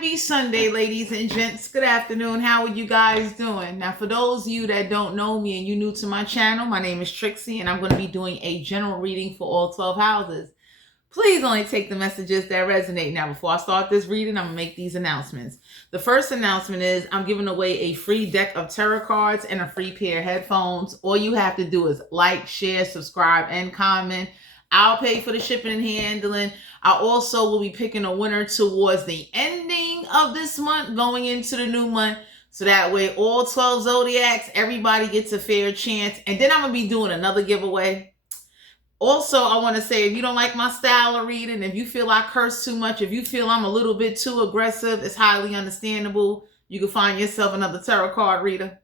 Happy Sunday, ladies and gents. Good afternoon. How are you guys doing? Now, for those of you that don't know me and you're new to my channel, my name is Trixie, and I'm going to be doing a general reading for all 12 houses. Please only take the messages that resonate. Now, before I start this reading, I'm going to make these announcements. The first announcement is I'm giving away a free deck of tarot cards and a free pair of headphones. All you have to do is like, share, subscribe, and comment. I'll pay for the shipping and handling. I also will be picking a winner towards the ending of this month, going into the new month. So that way, all 12 zodiacs, everybody gets a fair chance. And then I'm going to be doing another giveaway. Also, I want to say, if you don't like my style of reading, if you feel I curse too much, if you feel I'm a little bit too aggressive, it's highly understandable. You can find yourself another tarot card reader.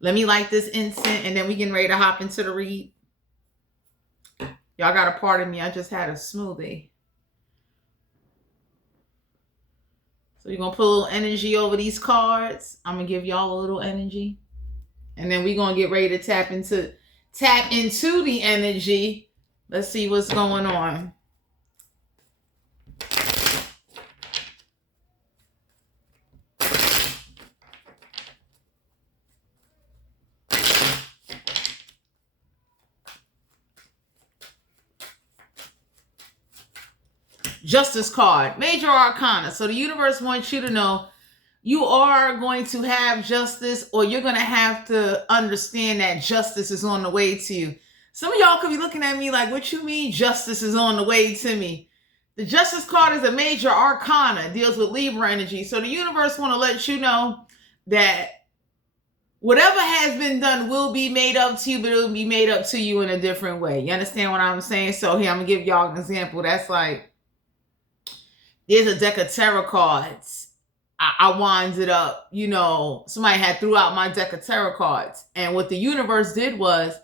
Let me light this incense, and then we get ready to hop into the read. Y'all got to pardon me. I just had a smoothie. So you're going to put a little energy over these cards. I'm going to give y'all a little energy. And then we're going to get ready to tap into the energy. Let's see what's going on. Justice card, major arcana. So the universe wants you to know you are going to have justice, or you're going to have to understand that justice is on the way to you. Some of y'all could be looking at me like, what you mean justice is on the way to me? The justice card is a major arcana. It deals with Libra energy. So the universe want to let you know that whatever has been done will be made up to you, but it will be made up to you in a different way. You understand what I'm saying? So here, I'm going to give y'all an example. That's like, there's a deck of tarot cards. I winds it up. You know, somebody had threw out my deck of tarot cards. And what the universe did was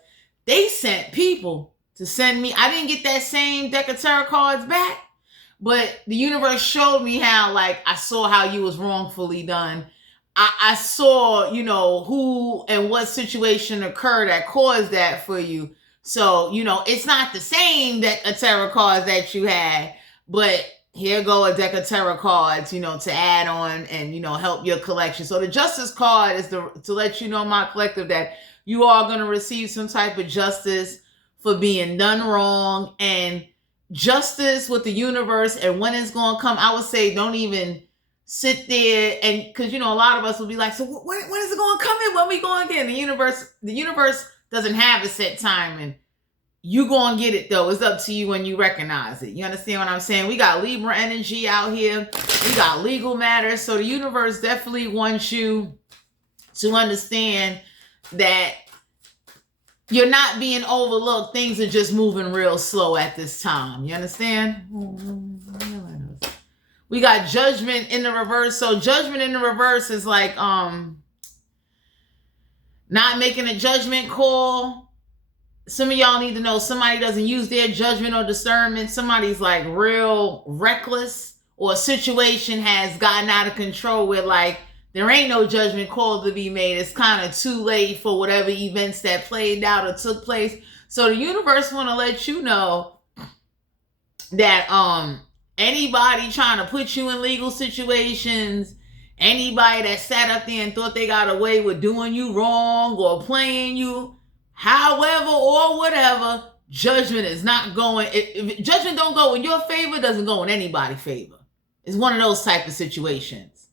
they sent people to send me. I didn't get that same deck of tarot cards back. But the universe showed me how, like, I saw how you was wrongfully done. I saw, you know, who and what situation occurred that caused that for you. So, you know, it's not the same deck of tarot cards that you had, but here go a deck of tarot cards, you know, to add on and, you know, help your collection. So the justice card is to let you know, my collective, that you are going to receive some type of justice for being done wrong, and justice with the universe and when it's going to come. I would say don't even sit there, and because, you know, a lot of us will be like, so when is it going to come in? When we going to get in? The universe doesn't have a set time, and you gonna get it though. It's up to you when you recognize it. You understand what I'm saying? We got Libra energy out here. We got legal matters. So the universe definitely wants you to understand that you're not being overlooked. Things are just moving real slow at this time. You understand? We got judgment in the reverse. So judgment in the reverse is like not making a judgment call. Some of y'all need to know somebody doesn't use their judgment or discernment. Somebody's like real reckless, or a situation has gotten out of control where, like, there ain't no judgment call to be made. It's kind of too late for whatever events that played out or took place. So the universe want to let you know that anybody trying to put you in legal situations, anybody that sat up there and thought they got away with doing you wrong or playing you, however or whatever, judgment is not going. If judgment don't go in your favor, doesn't go in anybody's favor. It's one of those type of situations.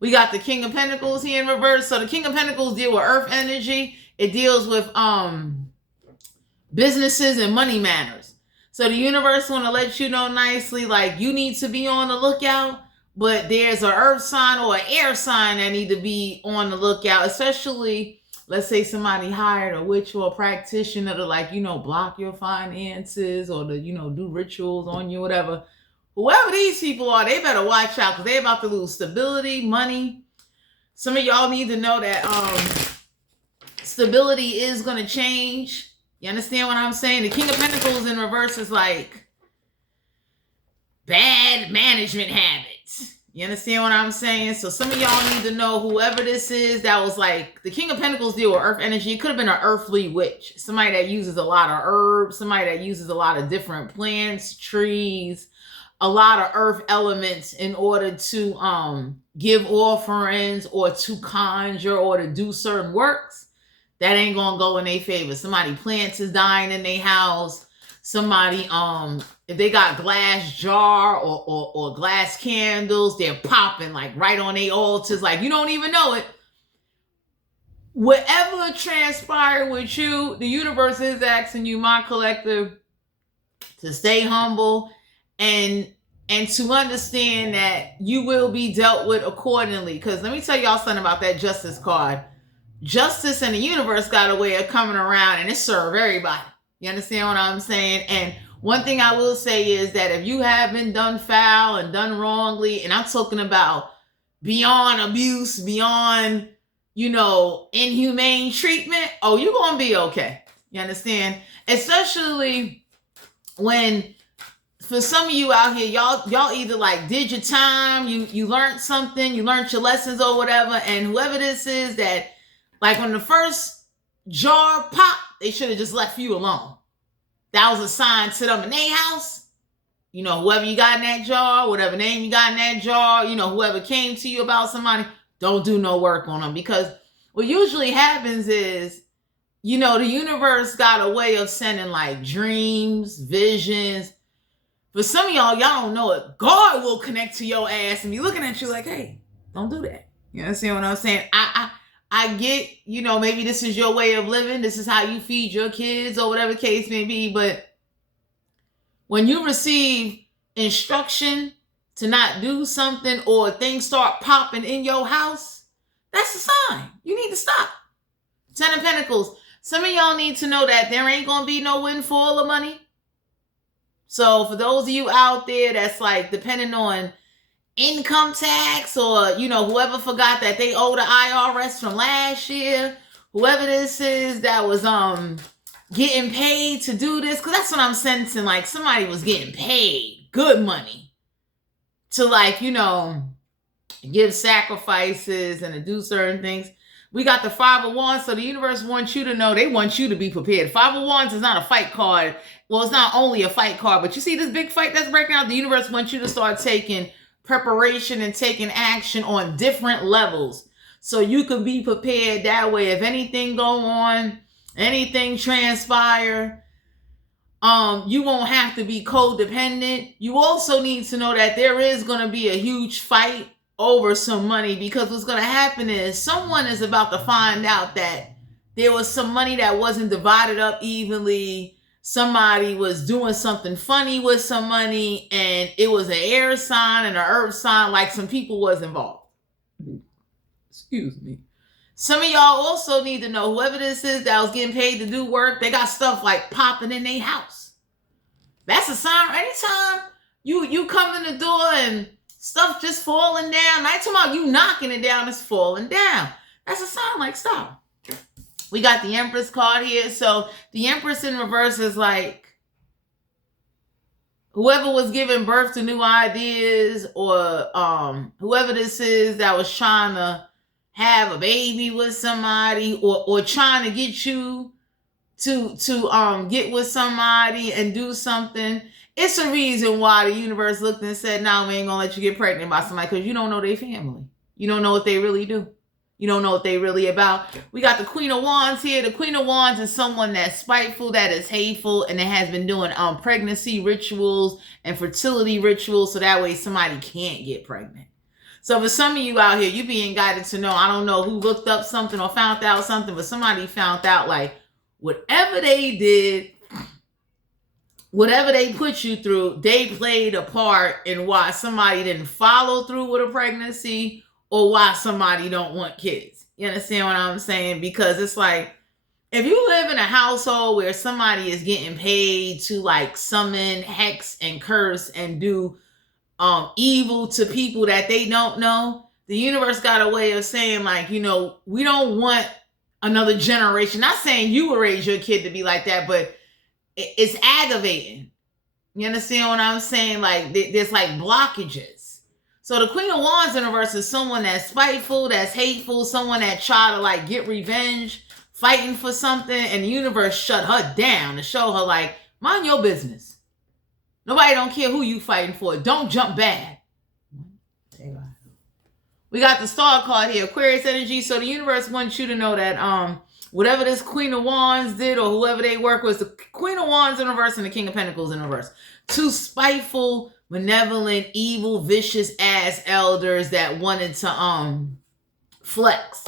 We got the King of Pentacles here in reverse. So the King of Pentacles deal with earth energy. It deals with businesses and money matters. So the universe want to let you know nicely, like, you need to be on the lookout. But there's an earth sign or an air sign that need to be on the lookout, especially, let's say somebody hired a witch or a practitioner to, like, you know, block your finances or to, you know, do rituals on you, whatever. Whoever these people are, they better watch out, because they're about to lose stability, money. Some of y'all need to know that stability is going to change. You understand what I'm saying? The King of Pentacles in reverse is like bad management habits. You understand what I'm saying? So some of y'all need to know, whoever this is, that was like, the King of Pentacles deal with earth energy. It could have been an earthly witch. Somebody that uses a lot of herbs. Somebody that uses a lot of different plants, trees, a lot of earth elements in order to give offerings or to conjure or to do certain works, that ain't gonna go in their favor. Somebody plants is dying in their house. Somebody, if they got glass jar or glass candles, they're popping like right on their altars, like you don't even know it. Whatever transpired with you, the universe is asking you, my collective, to stay humble and to understand that you will be dealt with accordingly. Because let me tell y'all something about that justice card. Justice and the universe got a way of coming around, and it serves everybody. You understand what I'm saying? And one thing I will say is that if you have been done foul and done wrongly, and I'm talking about beyond abuse, beyond, inhumane treatment, oh, you're going to be okay. You understand? Especially when, for some of you out here, y'all either like did your time, you learned something, you learned your lessons or whatever, and whoever this is that, like when the first jar popped, they should have just left you alone. That was a sign to them in their house. Whoever you got in that jar, whatever name you got in that jar, whoever came to you about somebody, don't do no work on them. Because what usually happens is, the universe got a way of sending like dreams, visions. For some of y'all don't know it. God will connect to your ass and be looking at you like, hey, don't do that. You understand what I'm saying? I get, maybe this is your way of living. This is how you feed your kids or whatever the case may be. But when you receive instruction to not do something or things start popping in your house, that's a sign. You need to stop. 10 of Pentacles. Some of y'all need to know that there ain't going to be no windfall of money. So for those of you out there that's like depending on income tax or, whoever forgot that they owe the IRS from last year, whoever this is that was getting paid to do this, because that's what I'm sensing, like somebody was getting paid good money to like, give sacrifices and to do certain things. We got the Five of Wands, so the universe wants you to know, they want you to be prepared. Five of Wands is not a fight card. Well, it's not only a fight card, but you see this big fight that's breaking out? The universe wants you to start taking preparation and taking action on different levels so you can be prepared that way. If anything go on, anything transpire, you won't have to be codependent. You also need to know that there is going to be a huge fight over some money, because what's going to happen is someone is about to find out that there was some money that wasn't divided up evenly. Somebody was doing something funny with some money, and it was an air sign and an earth sign, like some people was involved. Excuse me. Some of y'all also need to know, whoever this is that was getting paid to do work, they got stuff like popping in their house. That's a sign. Anytime you come in the door and stuff just falling down, I ain't talking about you knocking it down, it's falling down. That's a sign like stop. We got the Empress card here. So the Empress in reverse is like whoever was giving birth to new ideas, or whoever this is that was trying to have a baby with somebody, or trying to get you to get with somebody and do something. It's a reason why the universe looked and said, no, we ain't gonna let you get pregnant by somebody, because you don't know their family. You don't know what they really do. You don't know what they really about. We got the Queen of Wands here. The Queen of Wands is someone that's spiteful, that is hateful, and that has been doing pregnancy rituals and fertility rituals so that way somebody can't get pregnant. So for some of you out here, you being guided to know, I don't know who looked up something or found out something, but somebody found out like whatever they did, whatever they put you through, they played a part in why somebody didn't follow through with a pregnancy, or why somebody don't want kids. You understand what I'm saying? Because it's like, if you live in a household where somebody is getting paid to like summon, hex, and curse and do evil to people that they don't know, the universe got a way of saying like, we don't want another generation. Not saying you will raise your kid to be like that, but it's aggravating. You understand what I'm saying? Like there's like blockages. So the Queen of Wands in reverse is someone that's spiteful, that's hateful, someone that try to like get revenge, fighting for something, and the universe shut her down to show her like, mind your business. Nobody don't care who you fighting for. Don't jump bad. We got the star card here, Aquarius energy. So the universe wants you to know that whatever this Queen of Wands did or whoever they work with, the Queen of Wands in reverse and the King of Pentacles in reverse. Two spiteful, malevolent, evil, vicious ass elders that wanted to flex.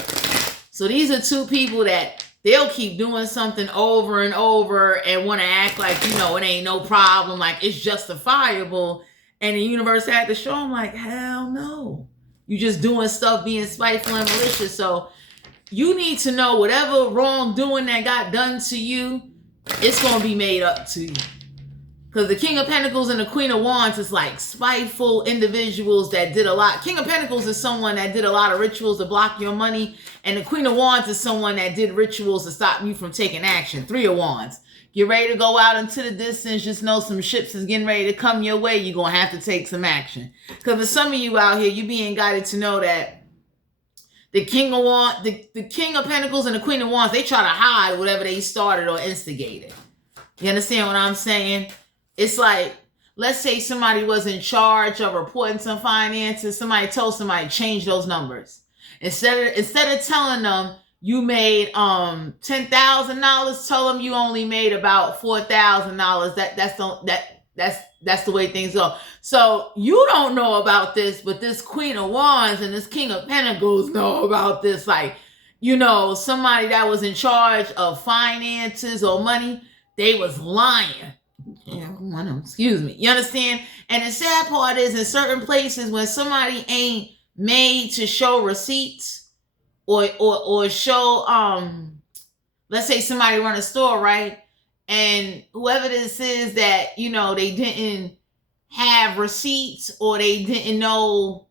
So these are two people that they'll keep doing something over and over and want to act like, you know, it ain't no problem, like it's justifiable. And the universe had to show them like, hell no. You just doing stuff being spiteful and malicious. So you need to know whatever wrongdoing that got done to you, it's going to be made up to you. Because the King of Pentacles and the Queen of Wands is like spiteful individuals that did a lot. King of Pentacles is someone that did a lot of rituals to block your money. And the Queen of Wands is someone that did rituals to stop you from taking action. Three of Wands. Get ready to go out into the distance. Just know some ships is getting ready to come your way. You're going to have to take some action. Because for some of you out here, you're being guided to know that the King of Wands, the King of Pentacles and the Queen of Wands, they try to hide whatever they started or instigated. You understand what I'm saying? It's like, let's say somebody was in charge of reporting some finances. Somebody told somebody change those numbers. Instead of telling them you made $10,000, tell them you only made about $4,000. That's the way things go. So you don't know about this, but this Queen of Wands and this King of Pentacles know about this. Like, you know, somebody that was in charge of finances or money, they was lying. Yeah, excuse me. You understand? And the sad part is in certain places when somebody ain't made to show receipts or show let's say somebody run a store, right? And whoever this is that, you know, they didn't have receipts or they didn't know,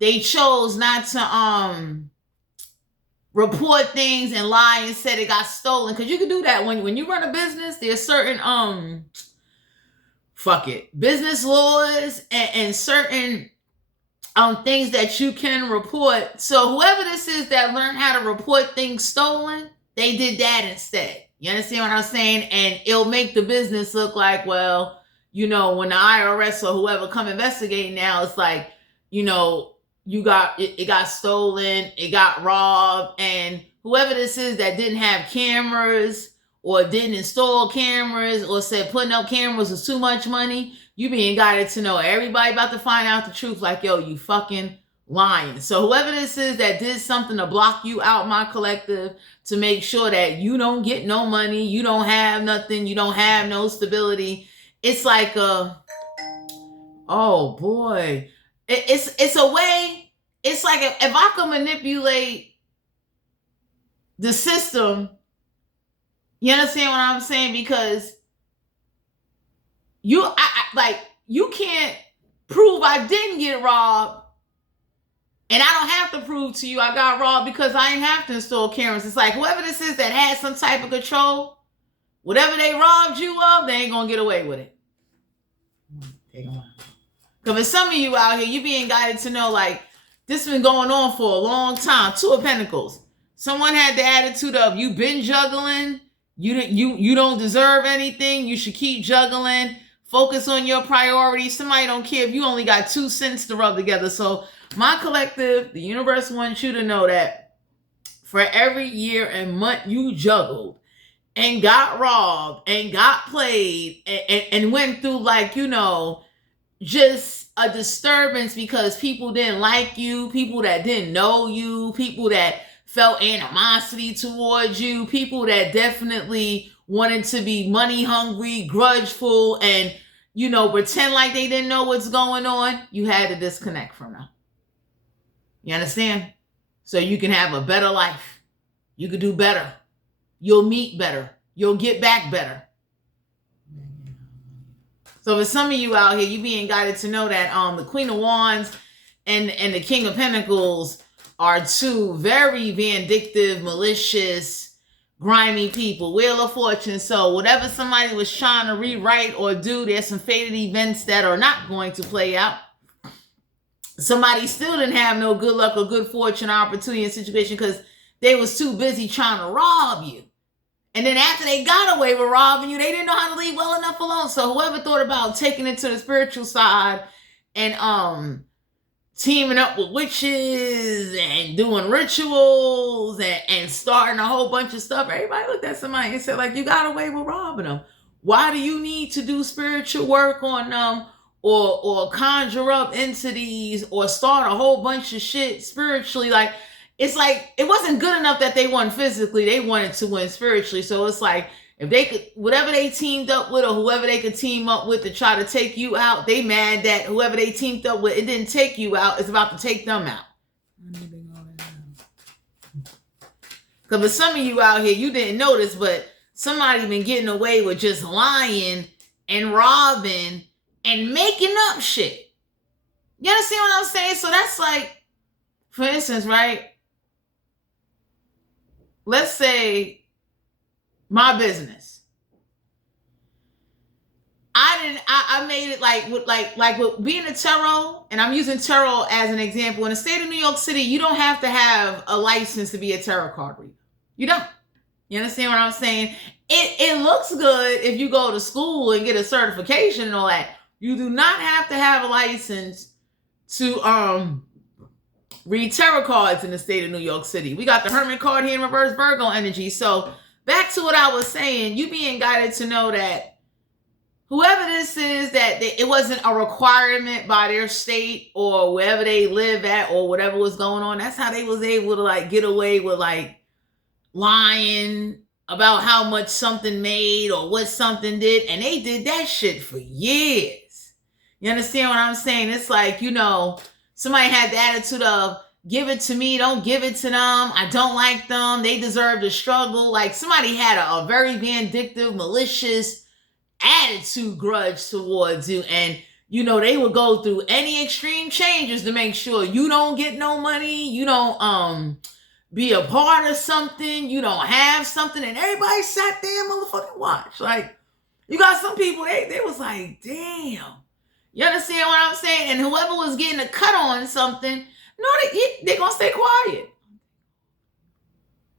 they chose not to report things and lie and said it got stolen. Because you can do that when you run a business. There's certain business laws and certain things that you can report. So whoever this is that learned how to report things stolen, they did that instead. You understand what I'm saying? And it'll make the business look like, well, you know, when the IRS or whoever come investigate now, it's like, you know, it got stolen, it got robbed, and whoever this is that didn't have cameras or didn't install cameras or said putting up cameras was too much money, you being guided to know everybody about to find out the truth, like, yo, you fucking lying. So whoever this is that did something to block you out, my collective, to make sure that you don't get no money, you don't have nothing, you don't have no stability, it's like oh boy. It's a way, it's like if I can manipulate the system, you understand what I'm saying? Because you can't prove I didn't get robbed, and I don't have to prove to you I got robbed because I ain't have to install cameras. It's like whoever this is that has some type of control, whatever they robbed you of, they ain't gonna get away with it. Because for some of you out here, you being guided to know, like, this has been going on for a long time. Two of Pentacles. Someone had the attitude of, you been juggling, you don't deserve anything, you should keep juggling, focus on your priorities. Somebody don't care if you only got 2 cents to rub together. So my collective, the universe wants you to know that for every year and month you juggled and got robbed and got played and went through, like, you know, just a disturbance because people didn't like you, people that didn't know you, people that felt animosity towards you, people that definitely wanted to be money hungry, grudgeful, and, you know, pretend like they didn't know what's going on. You had to disconnect from them. You understand? So you can have a better life. You could do better. You'll meet better. You'll get back better. So for some of you out here, you being guided to know that the Queen of Wands and the King of Pentacles are two very vindictive, malicious, grimy people. Wheel of Fortune. So whatever somebody was trying to rewrite or do, there's some fated events that are not going to play out. Somebody still didn't have no good luck or good fortune, opportunity, and situation because they was too busy trying to rob you. And then after they got away with robbing you, they didn't know how to leave well enough alone. So whoever thought about taking it to the spiritual side and teaming up with witches and doing rituals and starting a whole bunch of stuff, everybody looked at somebody and said, like, you got away with robbing them. Why do you need to do spiritual work on them or conjure up entities or start a whole bunch of shit spiritually? Like, it's like, it wasn't good enough that they won physically. They wanted to win spiritually. So it's like, if they could, whatever they teamed up with or whoever they could team up with to try to take you out, they mad that whoever they teamed up with, it didn't take you out. It's about to take them out. Because for some of you out here, you didn't notice, but somebody been getting away with just lying and robbing and making up shit. You understand what I'm saying? So that's like, for instance, right? Let's say my business. I made it like with being a tarot, and I'm using tarot as an example. In the state of New York City, you don't have to have a license to be a tarot card reader. You don't. You understand what I'm saying? It looks good if you go to school and get a certification and all that. You do not have to have a license to read tarot cards in the state of New York City. We got the Hermit card here in reverse Virgo energy. So back to what I was saying, you being guided to know that whoever this is, that it wasn't a requirement by their state or wherever they live at or whatever was going on. That's how they was able to like get away with like lying about how much something made or what something did. And they did that shit for years. You understand what I'm saying? It's like, you know, somebody had the attitude of, give it to me, don't give it to them. I don't like them. They deserve to struggle. Like somebody had a very vindictive, malicious attitude grudge towards you. And, you know, they would go through any extreme changes to make sure you don't get no money. You don't be a part of something. You don't have something. And everybody sat there and motherfucking watched. Like, you got some people, they was like, damn. You understand what I'm saying? And whoever was getting a cut on something, no, they're going to stay quiet.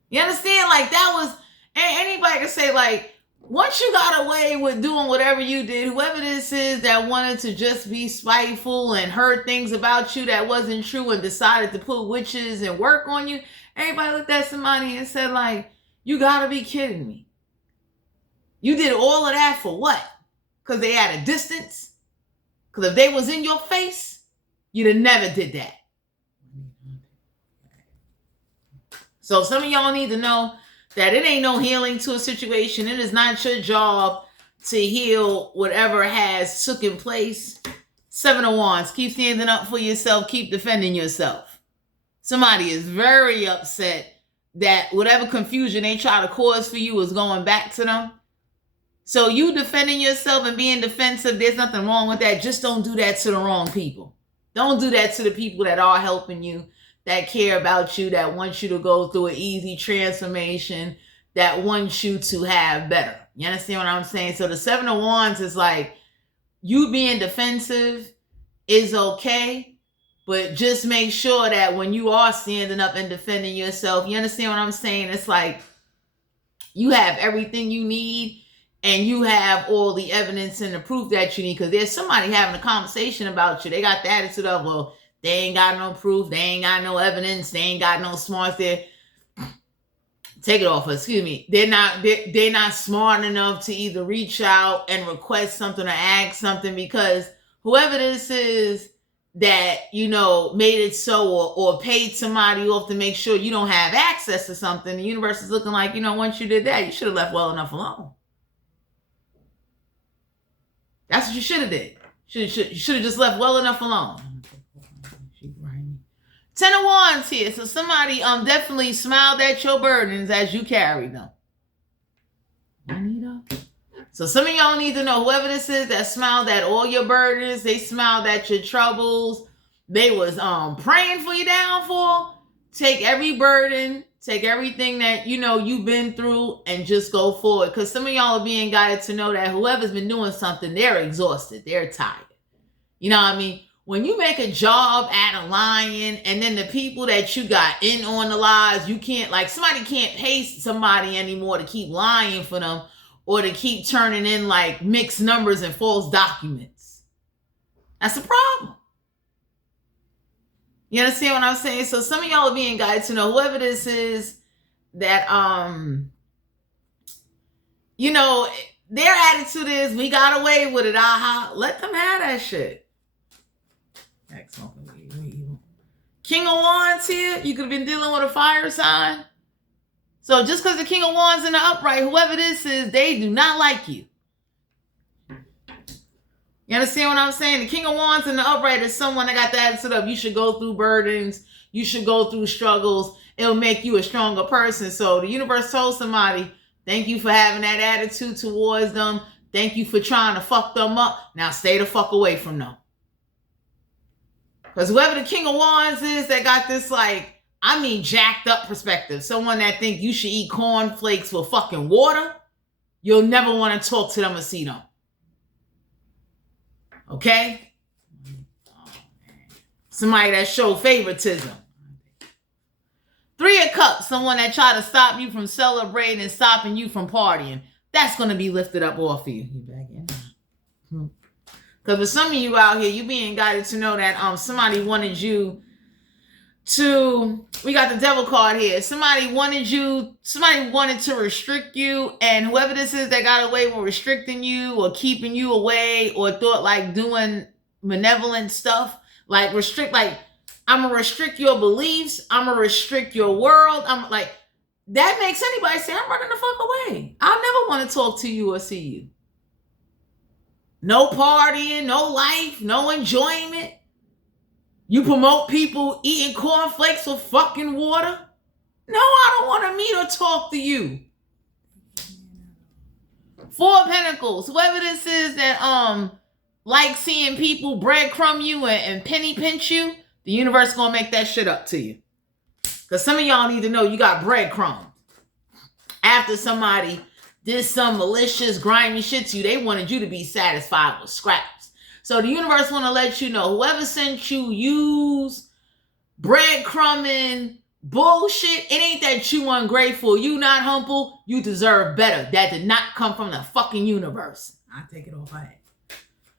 You understand? Like that was, anybody can say like, once you got away with doing whatever you did, whoever this is that wanted to just be spiteful and heard things about you that wasn't true and decided to put witches and work on you, everybody looked at somebody and said like, you got to be kidding me. You did all of that for what? Because they had a distance? Because if they was in your face, you'd have never did that. So some of y'all need to know that it ain't no healing to a situation. It is not your job to heal whatever has taken place. 7 of Wands. Keep standing up for yourself. Keep defending yourself. Somebody is very upset that whatever confusion they try to cause for you is going back to them. So you defending yourself and being defensive, there's nothing wrong with that. Just don't do that to the wrong people. Don't do that to the people that are helping you, that care about you, that want you to go through an easy transformation, that want you to have better. You understand what I'm saying? So the 7 of Wands is like, you being defensive is okay, but just make sure that when you are standing up and defending yourself, you understand what I'm saying? It's like you have everything you need and you have all the evidence and the proof that you need, because there's somebody having a conversation about you. They got the attitude of, well, they ain't got no proof. They ain't got no evidence. They ain't got no smarts there. Take it off. Excuse me. They're not smart enough to either reach out and request something or ask something, because whoever this is that, you know, made it so or paid somebody off to make sure you don't have access to something, the universe is looking like, you know, once you did that, you should have left well enough alone. That's what you should have did. You should have just left well enough alone. 10 of Wands here. So somebody definitely smiled at your burdens as you carried them. So some of y'all need to know, whoever this is that smiled at all your burdens, they smiled at your troubles, they was praying for your downfall. Take every burden, take everything that you know you've been through, and just go forward. Because some of y'all are being guided to know that whoever's been doing something, they're exhausted, they're tired. You know what I mean? when you make a job at a lying, and then the people that you got in on the lies, you can't, like, somebody can't pay somebody anymore to keep lying for them or to keep turning in like mixed numbers and false documents. That's a problem. You understand what I'm saying? So some of y'all are being guided to know, whoever this is that, you know, their attitude is, we got away with it. Aha. Let them have that shit. King of Wands here, you could have been dealing with a fire sign. So just because the King of Wands in the upright, whoever this is, they do not like you. You understand what I'm saying? The King of Wands in the upright is someone that got the attitude of, you should go through burdens, you should go through struggles, it'll make you a stronger person. So the universe told somebody, thank you for having that attitude towards them. Thank you for trying to fuck them up. Now stay the fuck away from them. Because whoever the King of Wands is that got this, like, I mean, jacked up perspective, someone that think you should eat cornflakes with fucking water, you'll never want to talk to them or see them. Okay? Somebody that show favoritism. Three of Cups, someone that try to stop you from celebrating and stopping you from partying. That's going to be lifted up off of you. You back in. Because for some of you out here, you being guided to know that somebody wanted you to, we got the Devil card here. Somebody wanted to restrict you, and whoever this is that got away with restricting you or keeping you away or thought like doing malevolent stuff, like restrict, like, I'm going to restrict your beliefs, I'm going to restrict your world. I'm like, that makes anybody say, I'm running the fuck away. I'll never want to talk to you or see you. No partying, no life, no enjoyment. You promote people eating cornflakes with fucking water? No, I don't want to meet or talk to you. Four of Pentacles. Whoever this is that like seeing people breadcrumb you and penny pinch you, the universe gonna make that shit up to you. Because some of y'all need to know you got breadcrumbs. After somebody did some malicious, grimy shit to you, they wanted you to be satisfied with scraps. So the universe want to let you know, whoever sent you use breadcrumbing bullshit, it ain't that you ungrateful, you not humble, you deserve better. That did not come from the fucking universe. I take it off my head.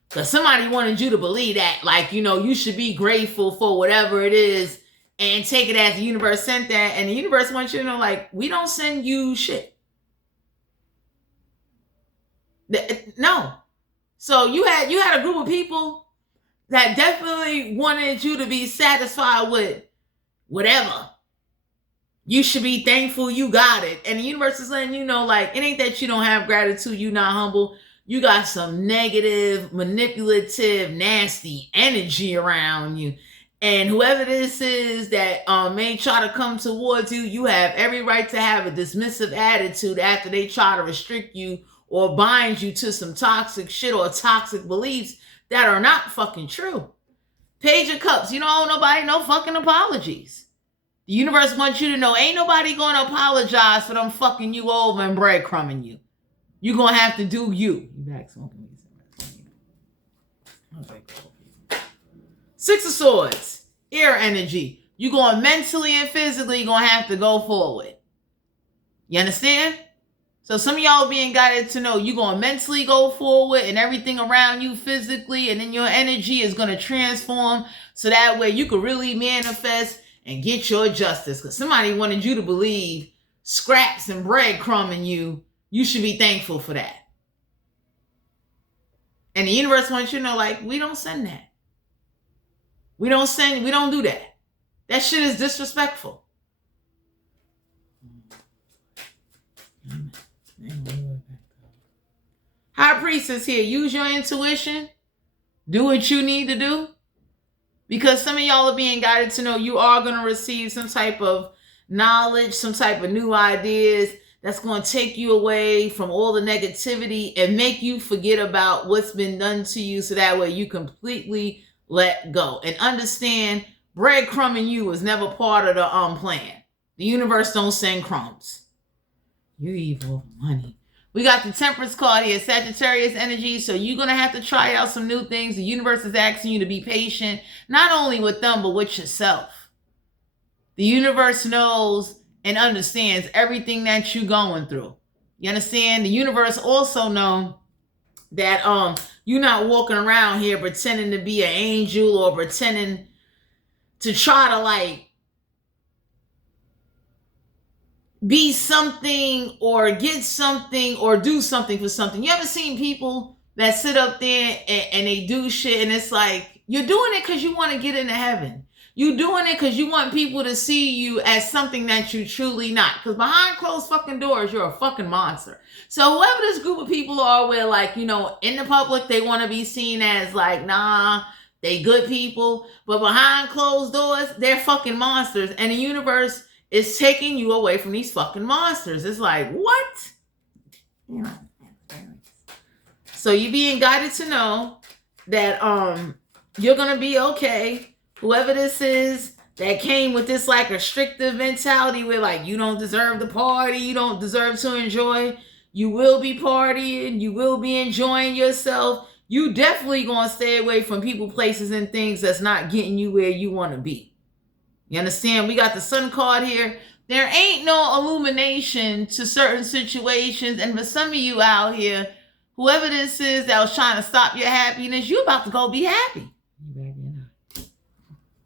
Because somebody wanted you to believe that, like, you know, you should be grateful for whatever it is and take it as the universe sent that. And the universe wants you to know, like, we don't send you shit. No. So you had a group of people that definitely wanted you to be satisfied with whatever. You should be thankful you got it. And the universe is letting you know, like, it ain't that you don't have gratitude, you not humble. You got some negative, manipulative, nasty energy around you. And whoever this is that may try to come towards you, you have every right to have a dismissive attitude after they try to restrict you or bind you to some toxic shit or toxic beliefs that are not fucking true. Page of Cups, you don't owe nobody no fucking apologies. The universe wants you to know ain't nobody going to apologize for them fucking you over and breadcrumbing you. You're going to have to do you. You back smoking. Six of Swords, air energy. You're going mentally and physically going to have to go forward. You understand? So some of y'all are being guided to know you're going to mentally go forward and everything around you physically, and then your energy is going to transform so that way you can really manifest and get your justice. Because somebody wanted you to believe scraps and breadcrumbing you, you should be thankful for that. And the universe wants you to know, like, we don't send that. We don't do that. That shit is disrespectful. High Priestess here. Use your intuition. Do what you need to do. Because some of y'all are being guided to know you are going to receive some type of knowledge, some type of new ideas that's going to take you away from all the negativity and make you forget about what's been done to you so that way you completely let go. And understand, breadcrumbing you was never part of the plan. The universe don't send crumbs. You evil money. We got the Temperance card here, Sagittarius energy. So you're going to have to try out some new things. The universe is asking you to be patient, not only with them, but with yourself. The universe knows and understands everything that you're going through. You understand? The universe also knows that you're not walking around here pretending to be an angel or pretending to try to like be something or get something or do something for something. You ever seen people that sit up there and they do shit and it's like, you're doing it because you want to get into heaven. You're doing it because you want people to see you as something that you truly not. Because behind closed fucking doors, you're a fucking monster. So whoever this group of people are where like, you know, in the public, they want to be seen as like, nah, they good people. But behind closed doors, they're fucking monsters. And the universe is taking you away from these fucking monsters. It's like, what? So you're being guided to know that you're gonna be okay. Whoever this is that came with this like restrictive mentality where like you don't deserve the party, you don't deserve to enjoy. You will be partying, you will be enjoying yourself. You definitely gonna stay away from people, places, and things that's not getting you where you want to be. You understand? We got the Sun card here. There ain't no illumination to certain situations. And for some of you out here, whoever this is that was trying to stop your happiness, you about to go be happy.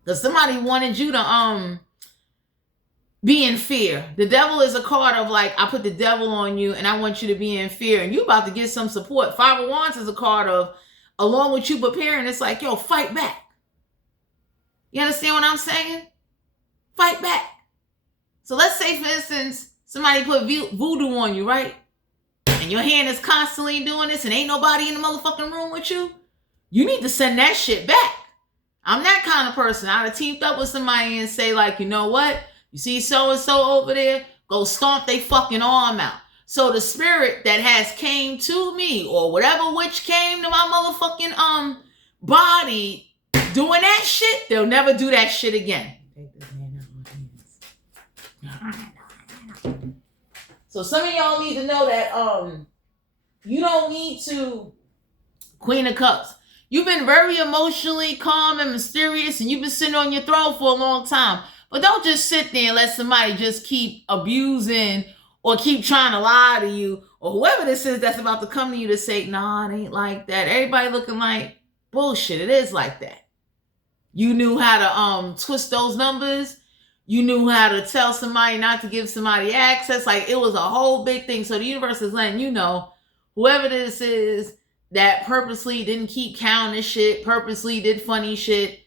Because somebody wanted you to be in fear. The devil is a card of like, I put the devil on you and I want you to be in fear. And you about to get some support. Five of Wands is a card of, along with you preparing, it's like, yo, fight back. You understand what I'm saying? Fight back. So let's say, for instance, somebody put voodoo on you, right? And your hand is constantly doing this and ain't nobody in the motherfucking room with you. You need to send that shit back. I'm that kind of person. I'd have teamed up with somebody and say like, you know what? You see so-and-so over there? Go stomp they fucking arm out. So the spirit that has came to me or whatever witch came to my motherfucking body doing that shit, they'll never do that shit again. So some of y'all need to know that you don't need to, Queen of Cups, you've been very emotionally calm and mysterious and you've been sitting on your throne for a long time. But don't just sit there and let somebody just keep abusing or keep trying to lie to you or whoever this is that's about to come to you to say, nah, it ain't like that. Everybody looking like bullshit. It is like that. You knew how to twist those numbers. You knew how to tell somebody not to give somebody access. Like, it was a whole big thing. So the universe is letting you know, whoever this is that purposely didn't keep counting shit, purposely did funny shit,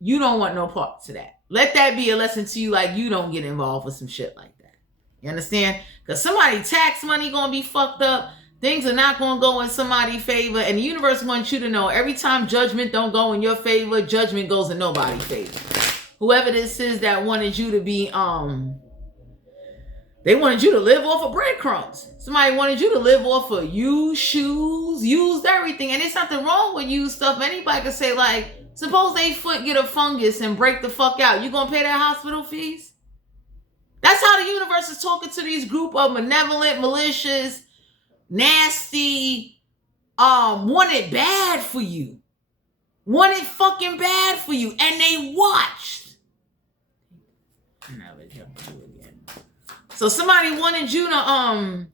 you don't want no part to that. Let that be a lesson to you, like you don't get involved with some shit like that. You understand? Because somebody tax money going to be fucked up. Things are not going to go in somebody's favor. And the universe wants you to know, every time judgment don't go in your favor, judgment goes in nobody's favor. Whoever this is that wanted you to be, they wanted you to live off of breadcrumbs. Somebody wanted you to live off of used shoes, used everything. And there's nothing wrong with used stuff. Anybody could say, like, suppose they foot get a fungus and break the fuck out. You gonna pay their hospital fees? That's how the universe is talking to these group of malevolent, malicious, nasty, want it bad for you. Want it fucking bad for you. And they watched. So somebody wanted you to,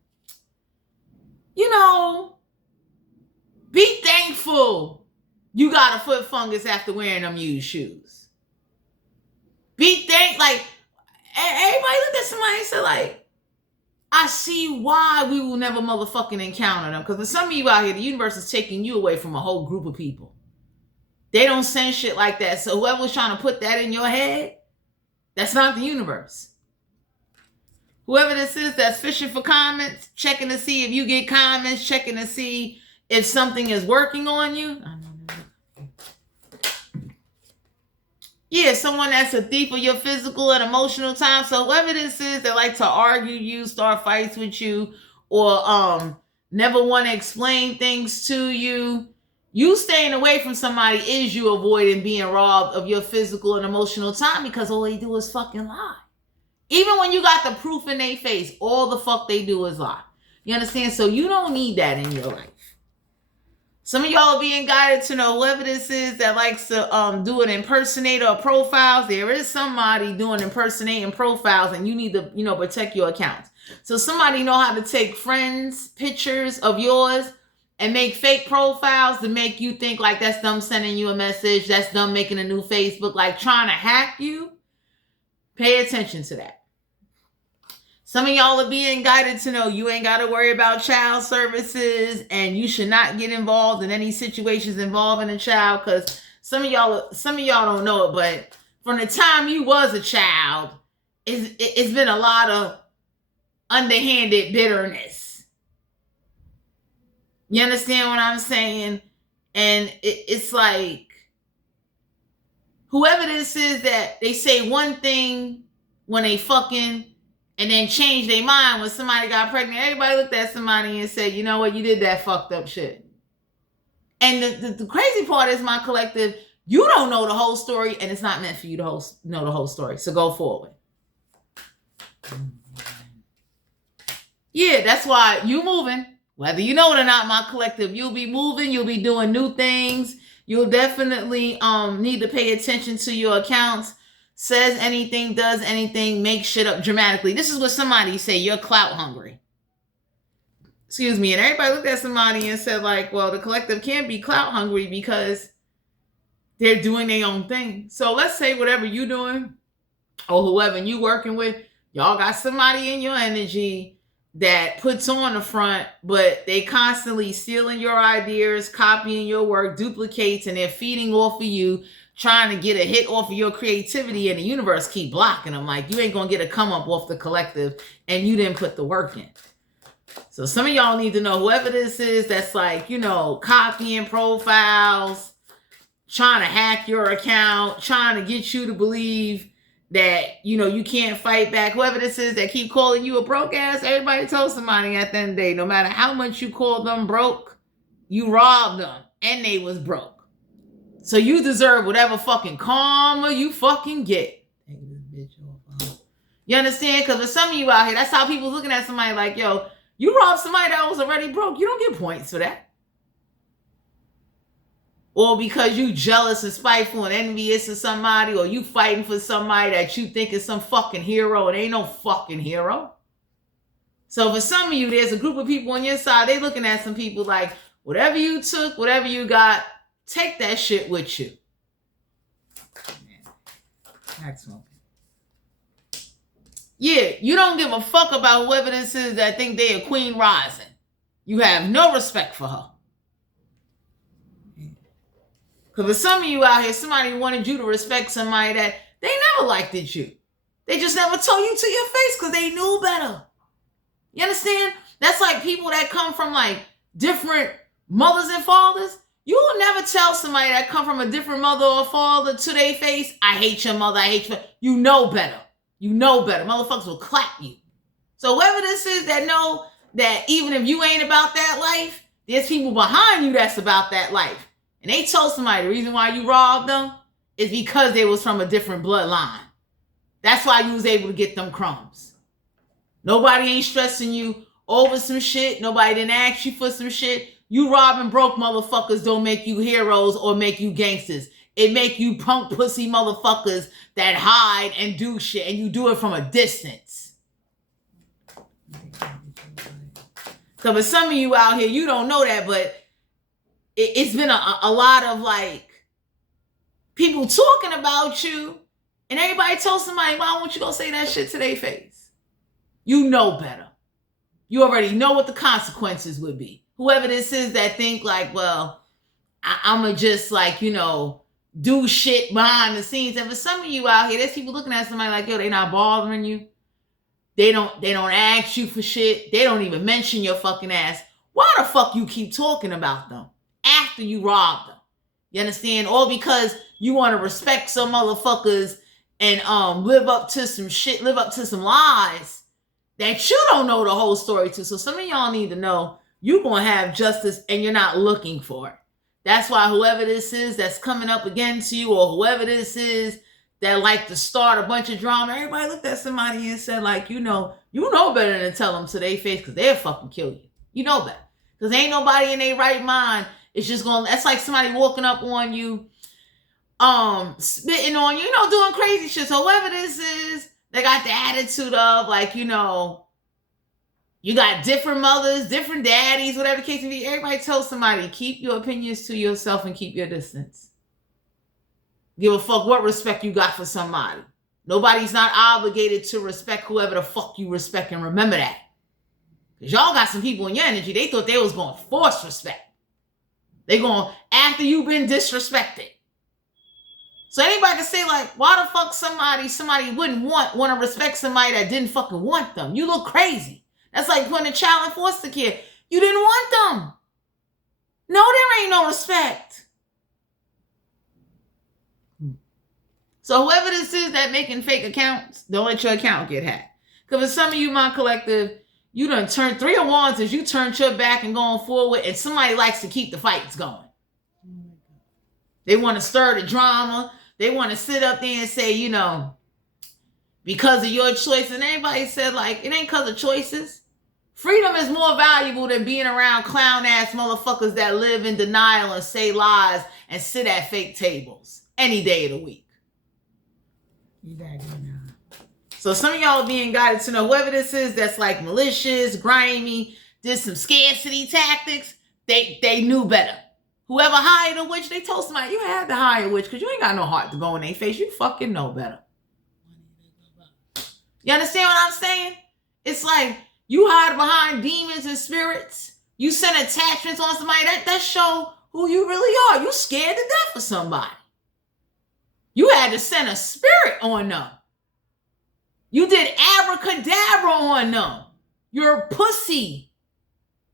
you know, be thankful you got a foot fungus after wearing them used shoes. Like, everybody look at somebody and say, like, I see why we will never motherfucking encounter them. Because for some of you out here, the universe is taking you away from a whole group of people. They don't send shit like that. So whoever was trying to put that in your head, that's not the universe. Whoever this is that's fishing for comments, checking to see if you get comments, checking to see if something is working on you. Yeah, someone that's a thief of your physical and emotional time. So whoever this is that like to argue you, start fights with you, or never want to explain things to you, you staying away from somebody is you avoiding being robbed of your physical and emotional time, because all they do is fucking lie. Even when you got the proof in their face, all the fuck they do is lie. You understand? So you don't need that in your life. Some of y'all are being guided to know whoever this is that likes to do an impersonator or profiles. There is somebody doing impersonating profiles, and you need to, protect your accounts. So somebody know how to take friends' pictures of yours and make fake profiles to make you think like that's them sending you a message, that's them making a new Facebook, like trying to hack you. Pay attention to that. Some of y'all are being guided to know you ain't got to worry about child services, and you should not get involved in any situations involving a child, because some of y'all don't know it, but from the time you was a child, it's been a lot of underhanded bitterness. You understand what I'm saying? And it's like, whoever this is that they say one thing when they fucking, and then change their mind when somebody got pregnant. Everybody looked at somebody and said, you know what, you did that fucked up shit. And the crazy part is, my collective, you don't know the whole story, and it's not meant for you to know the whole story. So go forward. Yeah, that's why you moving. Whether you know it or not, my collective, you'll be moving. You'll be doing new things. You'll definitely need to pay attention to your accounts. Says anything, does anything, makes shit up dramatically. This is what somebody say, you're clout hungry. Excuse me. And everybody looked at somebody and said like, well, the collective can't be clout hungry because they're doing their own thing. So let's say whatever you doing or whoever you working with, y'all got somebody in your energy that puts on the front, but they constantly stealing your ideas, copying your work, duplicates, and they're feeding off of you, trying to get a hit off of your creativity, and the universe keep blocking them. Like, you ain't gonna get a come up off the collective, and you didn't put the work in. So some of y'all need to know whoever this is that's like, copying profiles, trying to hack your account, trying to get you to believe that, you can't fight back. Whoever this is that keep calling you a broke ass, everybody told somebody at the end of the day, no matter how much you called them broke, you robbed them, and they was broke. So you deserve whatever fucking karma you fucking get. You understand? Because for some of you out here, that's how people looking at somebody like, yo, you robbed somebody that was already broke. You don't get points for that. Or because you jealous and spiteful and envious of somebody, or you fighting for somebody that you think is some fucking hero, and ain't no fucking hero. So for some of you, there's a group of people on your side, they looking at some people like, whatever you took, whatever you got, take that shit with you. Yeah, you don't give a fuck about whoever this is that think they a queen rising. You have no respect for her. Because for some of you out here, somebody wanted you to respect somebody that they never liked at you. They just never told you to your face because they knew better. You understand? That's like people that come from like different mothers and fathers. You will never tell somebody that come from a different mother or father to their face, I hate your mother, I hate you. You know better. You know better. Motherfuckers will clap you. So whoever this is that know that even if you ain't about that life, there's people behind you that's about that life. And they told somebody the reason why you robbed them is because they was from a different bloodline. That's why you was able to get them crumbs. Nobody ain't stressing you over some shit. Nobody didn't ask you for some shit. You robbing broke motherfuckers don't make you heroes or make you gangsters. It make you punk pussy motherfuckers that hide and do shit, and you do it from a distance. So for some of you out here, you don't know that, but it's been a lot of like people talking about you, and everybody told somebody, why won't you go say that shit to their face? You know better. You already know what the consequences would be. Whoever this is that think like, well, I'm going to just like, do shit behind the scenes. And for some of you out here, there's people looking at somebody like, yo, they not bothering you. They don't ask you for shit. They don't even mention your fucking ass. Why the fuck you keep talking about them after you robbed them? You understand? All because you want to respect some motherfuckers and live up to some shit, live up to some lies that you don't know the whole story to. So some of y'all need to know you're going to have justice and you're not looking for it. That's why whoever this is that's coming up against you, or whoever this is that like to start a bunch of drama. Everybody looked at somebody and said, like, you know better than to tell them to their face, because they'll fucking kill you. You know better. Because ain't nobody in their right mind is just going, that's like somebody walking up on you, spitting on you, doing crazy shit. So whoever this is, they got the attitude of, like, you got different mothers, different daddies, whatever the case may be. Everybody tells somebody, keep your opinions to yourself and keep your distance. Give a fuck what respect you got for somebody. Nobody's not obligated to respect whoever the fuck you respect, and remember that. Because y'all got some people in your energy, they thought they was going to force respect. They going, after you've been disrespected. So anybody can say, like, why the fuck somebody wouldn't want to respect somebody that didn't fucking want them? You look crazy. That's like putting a child in foster care. You didn't want them. No, there ain't no respect. So whoever this is that making fake accounts, don't let your account get hacked. Because for some of you, my collective, you done turned 3 of Wands as you turned your back and going forward, and somebody likes to keep the fights going. They want to stir the drama. They want to sit up there and say, because of your choice. And everybody said, like, it ain't because of choices. Freedom is more valuable than being around clown-ass motherfuckers that live in denial and say lies and sit at fake tables any day of the week. So some of y'all are being guided to know whoever this is that's like malicious, grimy, did some scarcity tactics, they knew better. Whoever hired a witch, they told somebody, you had to hire a witch because you ain't got no heart to go in their face. You fucking know better. You understand what I'm saying? It's like you hide behind demons and spirits. You send attachments on somebody. That show who you really are. You scared to death of somebody. You had to send a spirit on them. You did abracadabra on them. You're a pussy.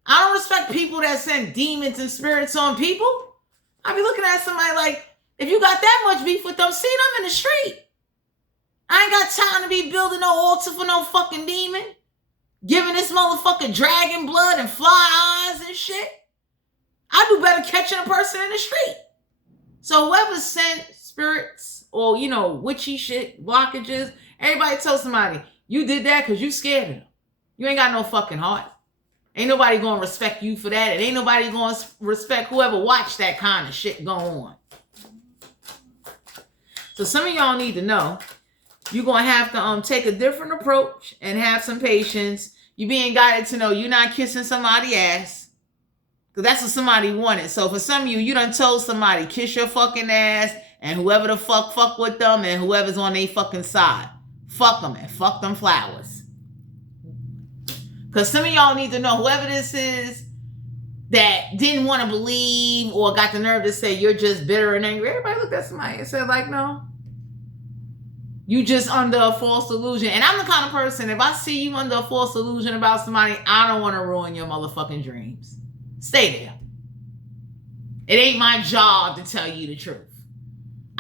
I don't respect people that send demons and spirits on people. I be looking at somebody like, if you got that much beef with them, see them in the street. I ain't got time to be building no altar for no fucking demon. Giving this motherfucker dragon blood and fly eyes and shit. I do better catching a person in the street. So whoever sent spirits or, witchy shit, blockages, everybody tell somebody, you did that because you scared of them. You ain't got no fucking heart. Ain't nobody going to respect you for that. And ain't nobody going to respect whoever watched that kind of shit go on. So some of y'all need to know, you're going to have to take a different approach and have some patience. You're being guided to know you're not kissing somebody's ass. Because that's what somebody wanted. So for some of you, you done told somebody, kiss your fucking ass. And whoever the fuck with them and whoever's on their fucking side. Fuck them and fuck them flowers. Because some of y'all need to know whoever this is that didn't want to believe or got the nerve to say you're just bitter and angry. Everybody looked at somebody and said, like, no. You just under a false illusion. And I'm the kind of person, if I see you under a false illusion about somebody, I don't want to ruin your motherfucking dreams. Stay there. It ain't my job to tell you the truth.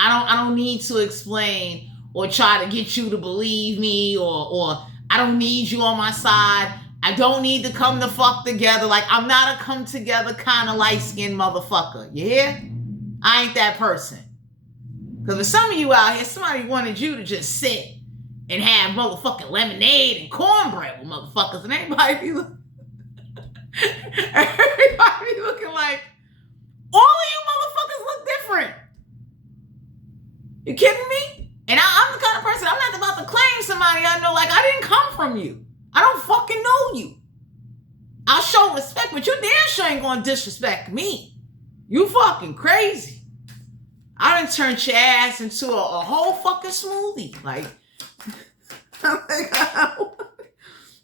I don't need to explain or try to get you to believe me or I don't need you on my side. I don't need to come the fuck together. Like, I'm not a come together kind of light-skinned motherfucker. You hear? I ain't that person. Because for some of you out here, somebody wanted you to just sit and have motherfucking lemonade and cornbread with motherfuckers. And everybody be looking like, all of you motherfuckers look different. You kidding me? And I'm the kind of person, I'm not about to claim somebody I know like I didn't come from you. I don't fucking know you. I'll show respect, but you damn sure ain't gonna disrespect me. You fucking crazy. I done turned your ass into a whole fucking smoothie. Like,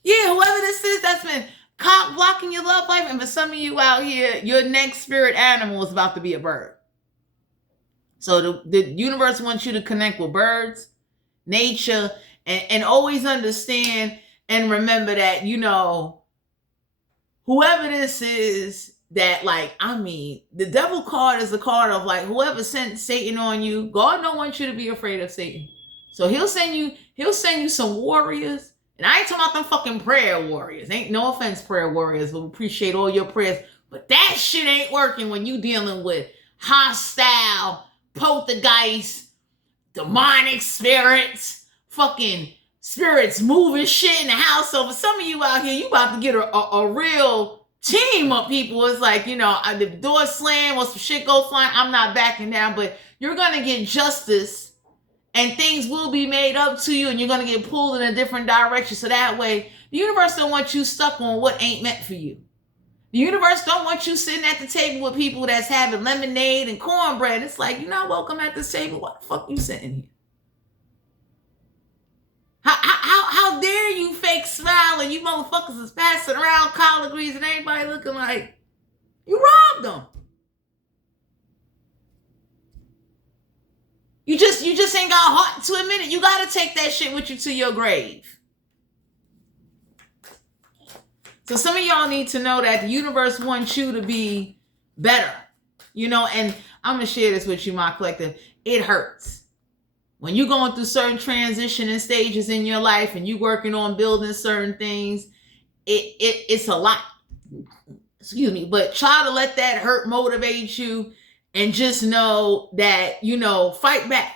yeah, whoever this is that's been cock blocking your love life, and for some of you out here, your next spirit animal is about to be a bird. So the universe wants you to connect with birds, nature, and always understand and remember that, whoever this is that, like, the devil card is the card of, like, whoever sent Satan on you, God don't want you to be afraid of Satan. So he'll send you some warriors. And I ain't talking about them fucking prayer warriors. Ain't no offense, prayer warriors. We appreciate all your prayers. But that shit ain't working when you dealing with hostile, poltergeist, demonic spirits, fucking spirits moving shit in the house. So for some of you out here, you about to get a real team of people. It's like, you know, the door slam or some shit go flying, I'm not backing down, but you're going to get justice and things will be made up to you and you're going to get pulled in a different direction. So that way, the universe don't want you stuck on what ain't meant for you. The universe don't want you sitting at the table with people that's having lemonade and cornbread. It's like, you're not welcome at this table. Why the fuck you sitting here? How dare you fake smile and you motherfuckers is passing around collard greens and everybody looking like you robbed them. You just ain't got heart to admit it. You got to take that shit with you to your grave. So some of y'all need to know that the universe wants you to be better. You know, and I'm going to share this with you, my collective. It hurts. When you're going through certain transitioning stages in your life and you working on building certain things, it's a lot. Excuse me. But try to let that hurt motivate you and just know that, you know, fight back.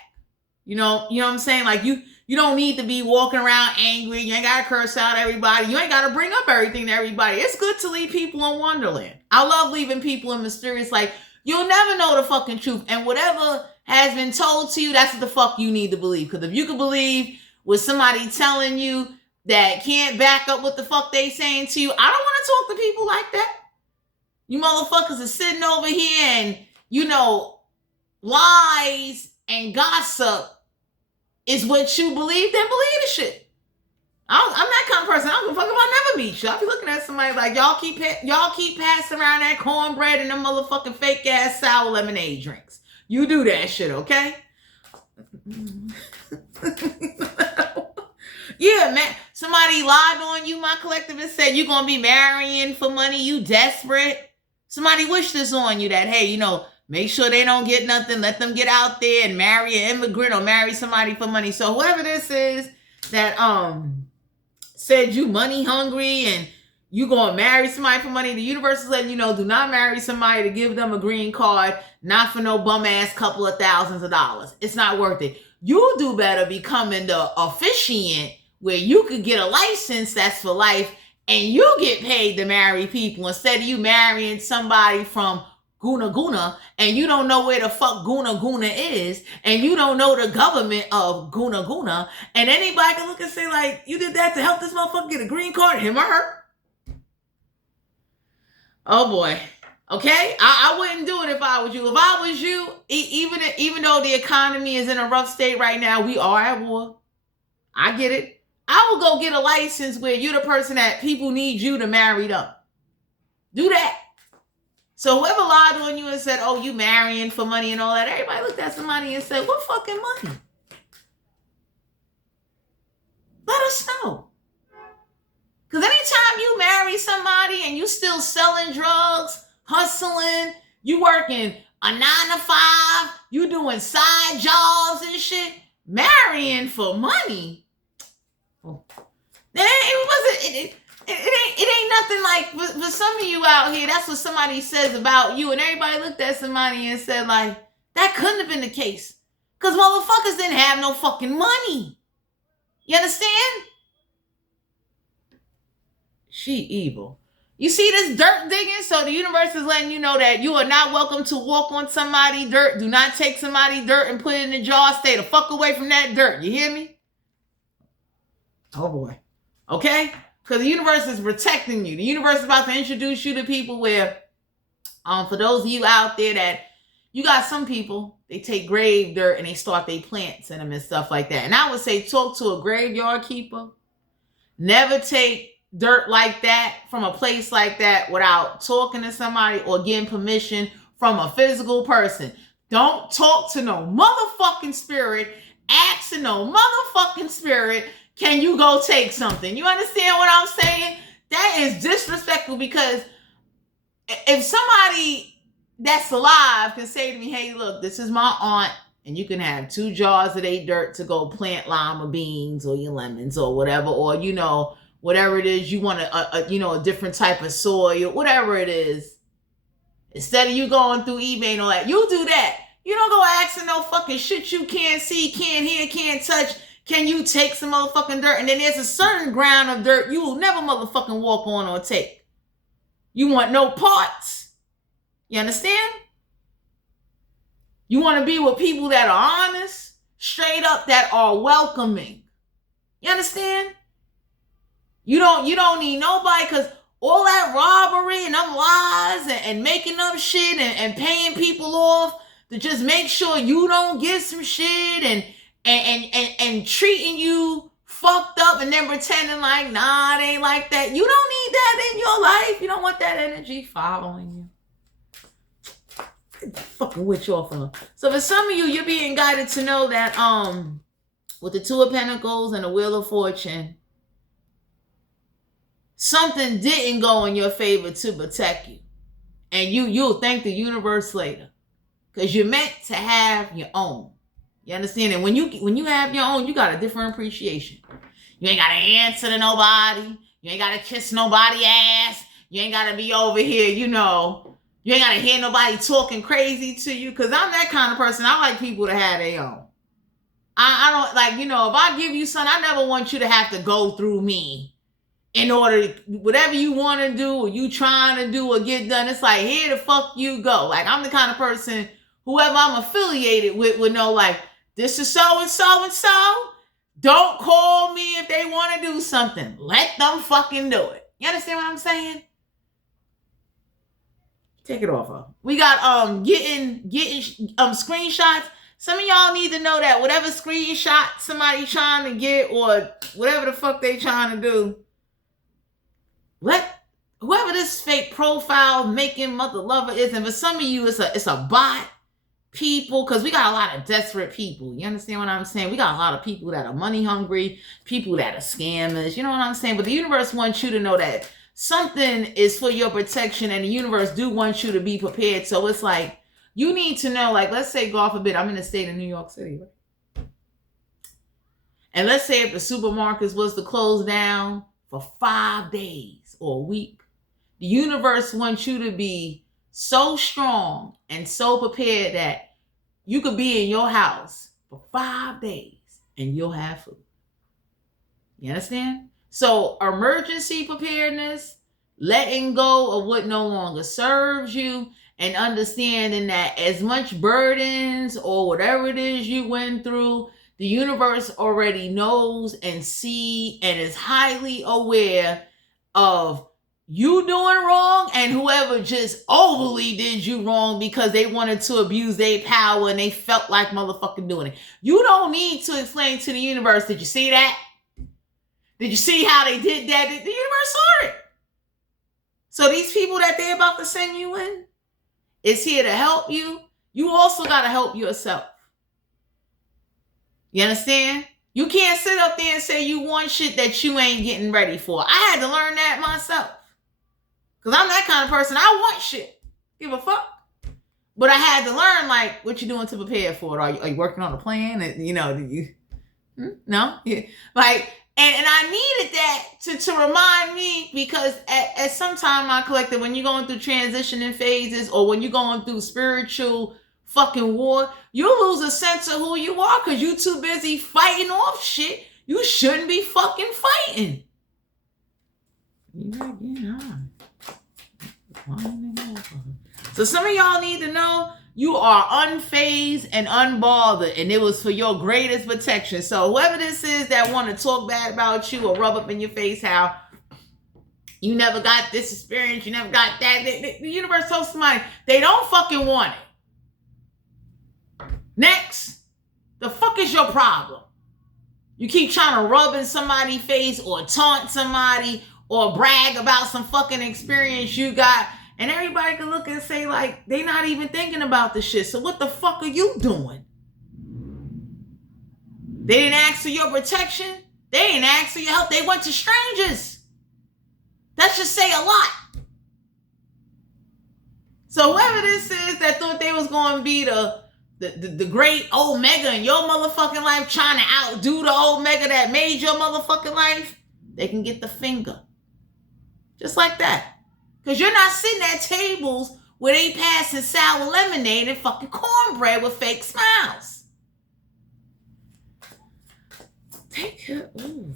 You know what I'm saying? Like you don't need to be walking around angry. You ain't got to curse out everybody. You ain't got to bring up everything to everybody. It's good to leave people in Wonderland. I love leaving people in mysterious. Like, you'll never know the fucking truth. And whatever has been told to you, that's what the fuck you need to believe. Because if you can believe with somebody telling you that can't back up what the fuck they saying to you, I don't want to talk to people like that. You motherfuckers are sitting over here and, you know, lies and gossip is what you believe, then believe the shit. I'm that kind of person. I don't give a fuck if I never meet you. I'll be looking at somebody like, y'all keep passing around that cornbread and them motherfucking fake ass sour lemonade drinks. You do that shit, okay? Yeah, man. Somebody lied on you, my collective, and said you're going to be marrying for money. You desperate. Somebody wished this on you that, hey, you know, make sure they don't get nothing. Let them get out there and marry an immigrant or marry somebody for money. So whoever this is that said you money hungry and you going to marry somebody for money, the universe is letting you know, do not marry somebody to give them a green card, not for no bum ass couple of thousands of dollars. It's not worth it. You do better becoming the officiant where you could get a license that's for life and you get paid to marry people instead of you marrying somebody from Guna Guna, and you don't know where the fuck Guna Guna is, and you don't know the government of Guna Guna, and anybody can look and say, like, you did that to help this motherfucker get a green card, him or her? Oh boy. Okay? I wouldn't do it if I was you. If I was you, even though the economy is in a rough state right now, we are at war. I get it. I will go get a license where you're the person that people need you to marry them. Do that. So whoever lied on you and said, oh, you marrying for money and all that, everybody looked at somebody and said, what fucking money? Let us know. Because anytime you marry somebody and you still selling drugs, hustling, you working a 9 to 5, you doing side jobs and shit, marrying for money, it ain't nothing like, for some of you out here, that's what somebody says about you. And everybody looked at somebody and said, like, that couldn't have been the case. Because motherfuckers didn't have no fucking money. You understand? She evil. You see this dirt digging? So the universe is letting you know that you are not welcome to walk on somebody's dirt. Do not take somebody's dirt and put it in the jar. Stay the fuck away from that dirt. You hear me? Oh boy. Okay? Because the universe is protecting you. The universe is about to introduce you to people where, for those of you out there that, you got some people, they take grave dirt and they start their plants in them and stuff like that. And I would say talk to a graveyard keeper. Never take dirt like that from a place like that without talking to somebody or getting permission from a physical person. Don't talk to no motherfucking spirit. Asking no motherfucking spirit, can you go take something? You understand what I'm saying? That is disrespectful, because if somebody that's alive can say to me, hey, look, this is my aunt, and you can have 2 jars of their dirt to go plant lima beans or your lemons or whatever, or, you know, whatever it is you want, a different type of soil, whatever it is. Instead of you going through eBay and all that, you do that. You don't go asking no fucking shit you can't see, can't hear, can't touch. Can you take some motherfucking dirt? And then there's a certain ground of dirt you will never motherfucking walk on or take. You want no parts. You understand? You want to be with people that are honest, straight up, that are welcoming. You understand? You don't need nobody, because all that robbery and them lies and making up shit and paying people off to just make sure you don't get some shit and treating you fucked up and then pretending like, nah, it ain't like that. You don't need that in your life. You don't want that energy following you. Get the fucking witch off of. So for some of you, you're being guided to know that with the Two of Pentacles and the Wheel of Fortune, something didn't go in your favor to protect you. And you'll thank the universe later. Because you're meant to have your own. You understand? And when you have your own, you got a different appreciation. You ain't got to answer to nobody. You ain't got to kiss nobody ass. You ain't got to be over here, you ain't got to hear nobody talking crazy to you. Because I'm that kind of person. I like people to have their own. I don't, like, if I give you something, I never want you to have to go through me in order to, whatever you want to do or you trying to do or get done. It's like, here the fuck you go. Like, I'm the kind of person, whoever I'm affiliated with would know, like, this is so and so and so. Don't call me if they want to do something. Let them fucking do it. You understand what I'm saying? Take it off of. We got getting screenshots. Some of y'all need to know that whatever screenshot somebody trying to get or whatever the fuck they trying to do, let whoever this fake profile making mother lover is, and for some of you it's a bot people, because we got a lot of desperate people. You understand what I'm saying? We got a lot of people that are money hungry, people that are scammers. You know what I'm saying? But the universe wants you to know that something is for your protection, and the universe do want you to be prepared. So it's like, you need to know, like, let's say, God forbid, I'm in the state of New York City, right? And let's say if the supermarkets was to close down for 5 days or a week, the universe wants you to be so strong and so prepared that you could be in your house for 5 days and you'll have food. You understand? So emergency preparedness, letting go of what no longer serves you, and understanding that as much burdens or whatever it is you went through, the universe already knows and see and is highly aware of you doing wrong and whoever just overly did you wrong because they wanted to abuse their power and they felt like motherfucking doing it. You don't need to explain to the universe, did you see that? Did you see how they did that? The universe saw it. So these people that they're about to send you in is here to help you. You also got to help yourself. You understand? You can't sit up there and say you want shit that you ain't getting ready for. I had to learn that myself. Because I'm that kind of person. I want shit. Give a fuck. But I had to learn, like, what you doing to prepare for it. Are you working on a plan? And, no? Yeah. Like, and I needed that to remind me, because at some time in my collective, when you're going through transitioning phases or when you're going through spiritual fucking war, you lose a sense of who you are because you're too busy fighting off shit you shouldn't be fucking fighting. So some of y'all need to know you are unfazed and unbothered, and it was for your greatest protection. So whoever this is that want to talk bad about you or rub up in your face how you never got this experience, you never got that, the universe told somebody they don't fucking want it. Next, the fuck is your problem? You keep trying to rub in somebody's face or taunt somebody or brag about some fucking experience you got, and everybody can look and say, like, they not even thinking about the shit. So what the fuck are you doing? They didn't ask for your protection. They didn't ask for your help. They went to strangers. That should say a lot. So whoever this is that thought they was going to be the great Omega in your motherfucking life, trying to outdo the Omega that made your motherfucking life, they can get the finger. Just like that. Because you're not sitting at tables where they passing sour lemonade and fucking cornbread with fake smiles. Take it. Ooh.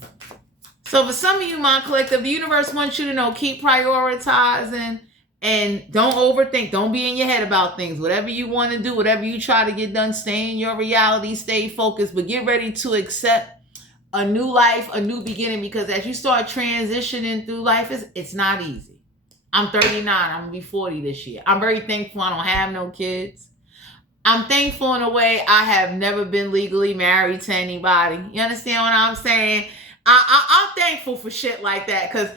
So for some of you, my collective, the universe wants you to know, keep prioritizing and don't overthink. Don't be in your head about things. Whatever you want to do, whatever you try to get done, stay in your reality, stay focused, but get ready to accept a new life, a new beginning, because as you start transitioning through life, it's not easy. I'm 39. I'm going to be 40 this year. I'm very thankful I don't have no kids. I'm thankful in a way I have never been legally married to anybody. You understand what I'm saying? I'm thankful for shit like that, because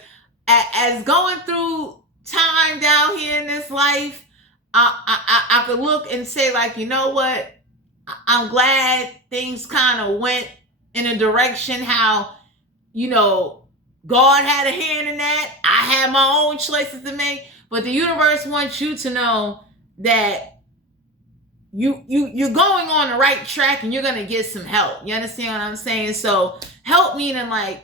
as going through time down here in this life, I could look and say, like, you know what? I'm glad things kind of went in a direction how, you know, God had a hand in that. I had my own choices to make, but the universe wants you to know that you're going on the right track and you're going to get some help. You understand what I'm saying? So help meaning, like,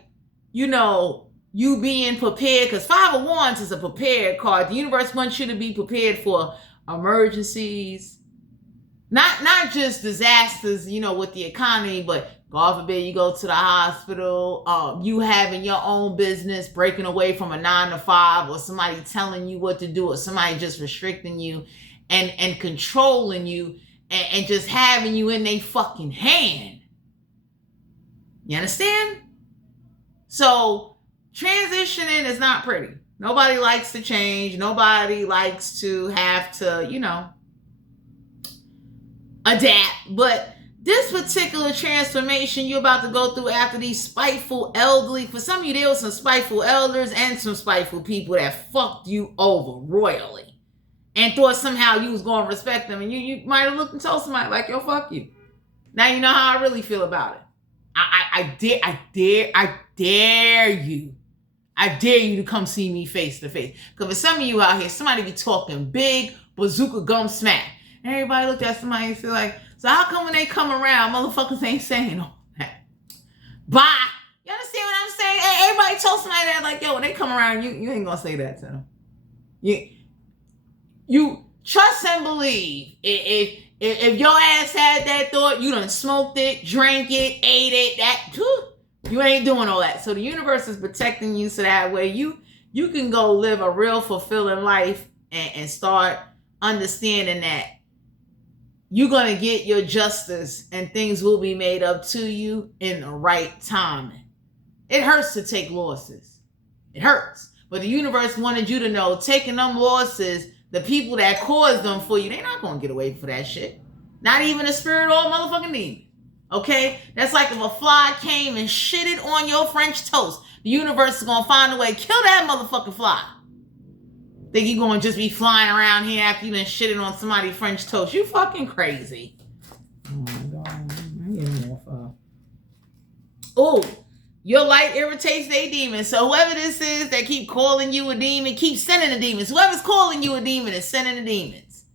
you know, you being prepared, because Five of Wands is a prepared card. The universe wants you to be prepared for emergencies, not just disasters, you know, with the economy, but God forbid you go to the hospital, you having your own business, breaking away from a 9-to-5, or somebody telling you what to do, or somebody just restricting you and controlling you and just having you in their fucking hand. You understand? So transitioning is not pretty. Nobody likes to change. Nobody likes to have to, you know, adapt. But this particular transformation you're about to go through after these spiteful elderly, for some of you, there were some spiteful elders and some spiteful people that fucked you over royally and thought somehow you was going to respect them. And you might have looked and told somebody like, yo, fuck you. Now you know how I really feel about it. I dare you. I dare you to come see me face to face. Because for some of you out here, somebody be talking big bazooka gum smack. And everybody looked at somebody and feel like, so how come when they come around, motherfuckers ain't saying all that? Bye. You understand what I'm saying? Everybody told somebody that, like, yo, when they come around, you ain't gonna say that to them. You trust and believe. If your ass had that thought, you done smoked it, drank it, ate it, you ain't doing all that. So the universe is protecting you so that way you can go live a real fulfilling life and start understanding that you're going to get your justice and things will be made up to you in the right timing. It hurts to take losses. It hurts. But the universe wanted you to know, taking them losses, the people that caused them for you, they're not going to get away for that shit. Not even a spirit or motherfucking demon. Okay? That's like if a fly came and shitted on your French toast. The universe is going to find a way. Kill that motherfucking fly. Think you going to just be flying around here after you been shitting on somebody's French toast. You fucking crazy. Oh my God. I'm getting more fun. Oh, your light irritates their demons. So whoever this is that keep calling you a demon, keep sending the demons. Whoever's calling you a demon is sending the demons.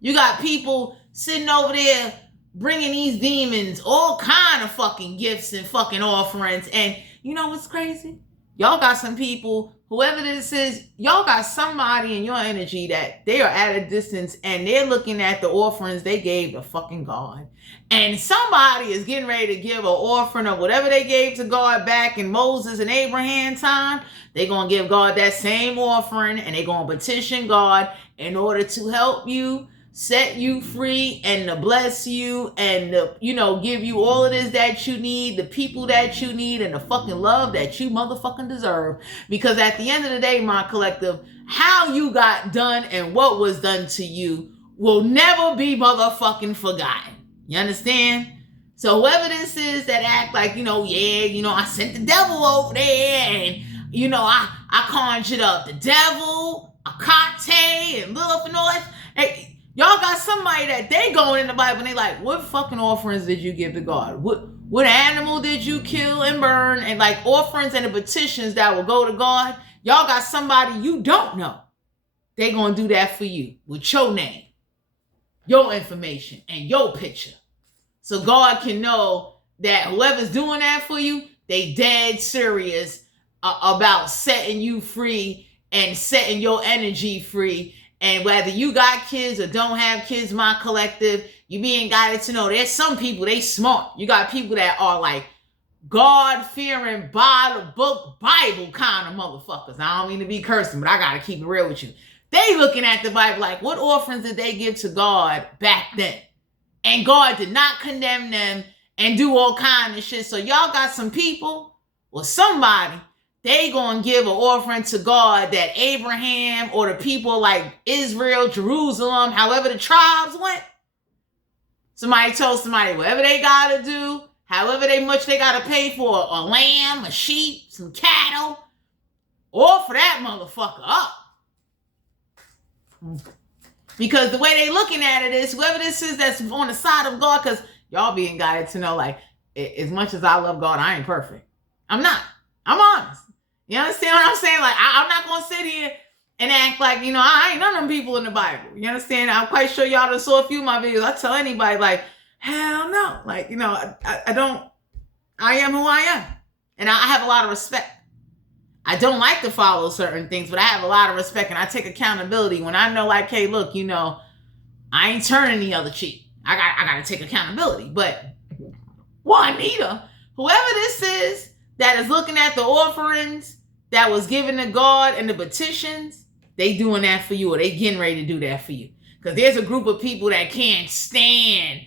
You got people sitting over there bringing these demons all kind of fucking gifts and fucking offerings. And you know what's crazy? Y'all got some people, whoever this is, y'all got somebody in your energy that they are at a distance and they're looking at the offerings they gave to fucking God. And somebody is getting ready to give an offering of whatever they gave to God back in Moses and Abraham time. They're going to give God that same offering and they're going to petition God in order to help you, set you free, and to bless you, and to, you know, give you all of this that you need, the people that you need, and the fucking love that you motherfucking deserve. Because at the end of the day, my collective, how you got done and what was done to you will never be motherfucking forgotten. You understand? So whoever this is that act like, you know, yeah, you know, I sent the devil over there, and, you know, I conjured up the devil, Akate, and Lilith and all that. Hey, y'all got somebody that they going in the Bible and they like, what fucking offerings did you give to God? What animal did you kill and burn? And like offerings and the petitions that will go to God. Y'all got somebody you don't know. They gonna do that for you with your name, your information, and your picture. So God can know that whoever's doing that for you, they dead serious about setting you free and setting your energy free And whether you got kids or don't have kids, my collective, you being guided to know there's some people, they smart. You got people that are like God-fearing, Bible kind of motherfuckers. I don't mean to be cursing, but I got to keep it real with you. They looking at the Bible like, what offerings did they give to God back then? And God did not condemn them and do all kind of shit. So y'all got some people or somebody, they gonna give an offering to God that Abraham or the people like Israel, Jerusalem, however the tribes went. Somebody told somebody whatever they gotta do, however much they gotta pay for a lamb, a sheep, some cattle, offer that motherfucker up. Because the way they looking at it is, whoever this is that's on the side of God, because y'all being guided to know, like, as much as I love God, I ain't perfect. I'm not. I'm honest. You understand what I'm saying? Like, I'm not going to sit here and act like, you know, I ain't none of them people in the Bible. You understand? I'm quite sure y'all done saw a few of my videos. I tell anybody, like, hell no. Like, you know, I am who I am. And I have a lot of respect. I don't like to follow certain things, but I have a lot of respect and I take accountability when I know, like, hey, look, you know, I ain't turning the other cheek. I got to take accountability. But Juanita, whoever this is that is looking at the offerings that was given to God and the petitions, they doing that for you, or they getting ready to do that for you. Because there's a group of people that can't stand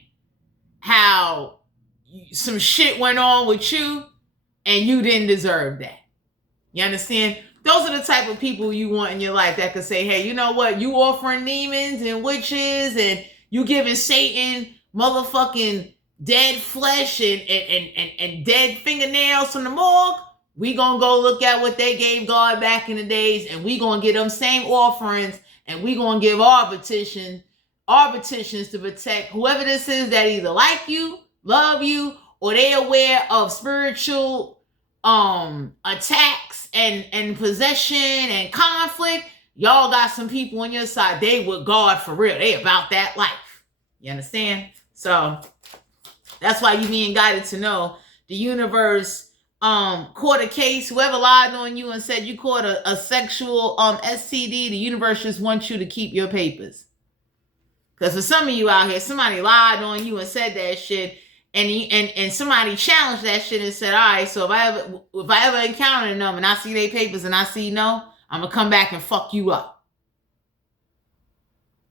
how some shit went on with you and you didn't deserve that. You understand? Those are the type of people you want in your life that could say, hey, you know what? You offering demons and witches and you giving Satan motherfucking dead flesh and dead fingernails from the morgue. We gonna go look at what they gave God back in the days, and we gonna get them same offerings, and we gonna give our petitions to protect whoever this is that either like you, love you, or they aware of spiritual attacks and possession and conflict. Y'all got some people on your side. They with God for real. They about that life. You understand? So that's why you being guided to know the universe caught a case. Whoever lied on you and said you caught a sexual STD, the universe just wants you to keep your papers. Because for some of you out here, somebody lied on you and said that shit, and somebody challenged that shit and said, all right, so if I ever encounter them and I see their papers and I see no, I'm gonna come back and fuck you up.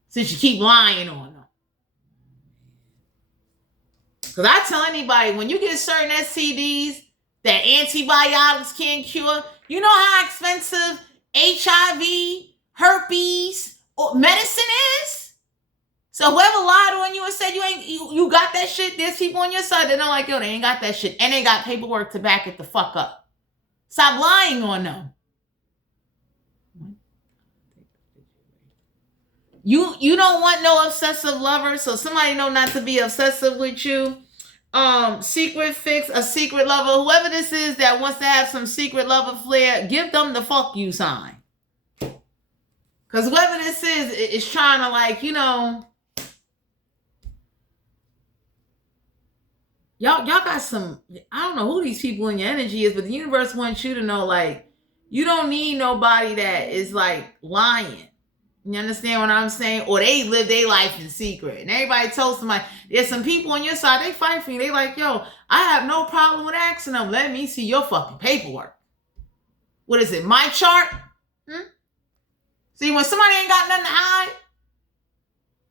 Since you keep lying on them. Because I tell anybody, when you get certain STDs that antibiotics can't cure, you know how expensive HIV, herpes, or medicine is? So whoever lied on you and said you got that shit, there's people on your side that don't like, yo, they ain't got that shit. And they got paperwork to back it the fuck up. Stop lying on them. You don't want no obsessive lover, so somebody know not to be obsessive with you. Secret fix, a secret lover, whoever this is that wants to have some secret lover flair, give them the fuck you sign. Because whoever this is trying to, like, you know, y'all got some, I don't know who these people in your energy is, but the universe wants you to know, like, you don't need nobody that is, like, lying. You understand what I'm saying? Or they live their life in secret. And everybody told somebody, there's some people on your side, they fight for you. They like, yo, I have no problem with asking them. Let me see your fucking paperwork. What is it, my chart? See, when somebody ain't got nothing to hide,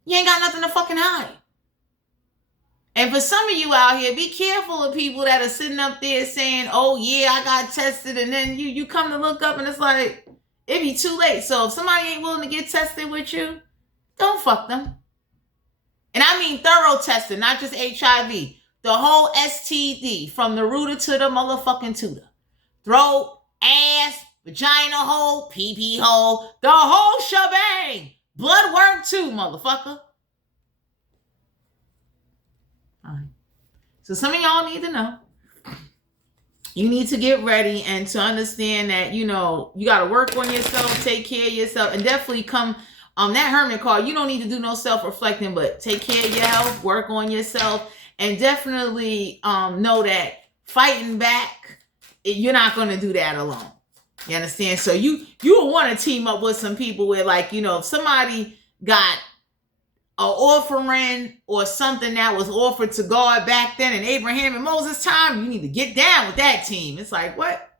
you ain't got nothing to fucking hide. And for some of you out here, be careful of people that are sitting up there saying, oh yeah, I got tested. And then you come to look up and it's like, it'd be too late. So if somebody ain't willing to get tested with you, don't fuck them. And I mean thorough testing, not just HIV. The whole STD, from the rooter to the motherfucking tutor. Throat, ass, vagina hole, pee-pee hole, the whole shebang. Blood work too, motherfucker. All right. So some of y'all need to know. You need to get ready and to understand that, you know, you got to work on yourself, take care of yourself, and definitely come that hermit card. You don't need to do no self-reflecting, but take care of your health, work on yourself, and definitely know that fighting back, you're not going to do that alone. You understand? So you will want to team up with some people where, like, you know, if somebody got an offering or something that was offered to God back then in Abraham and Moses' time, you need to get down with that team. It's like, what?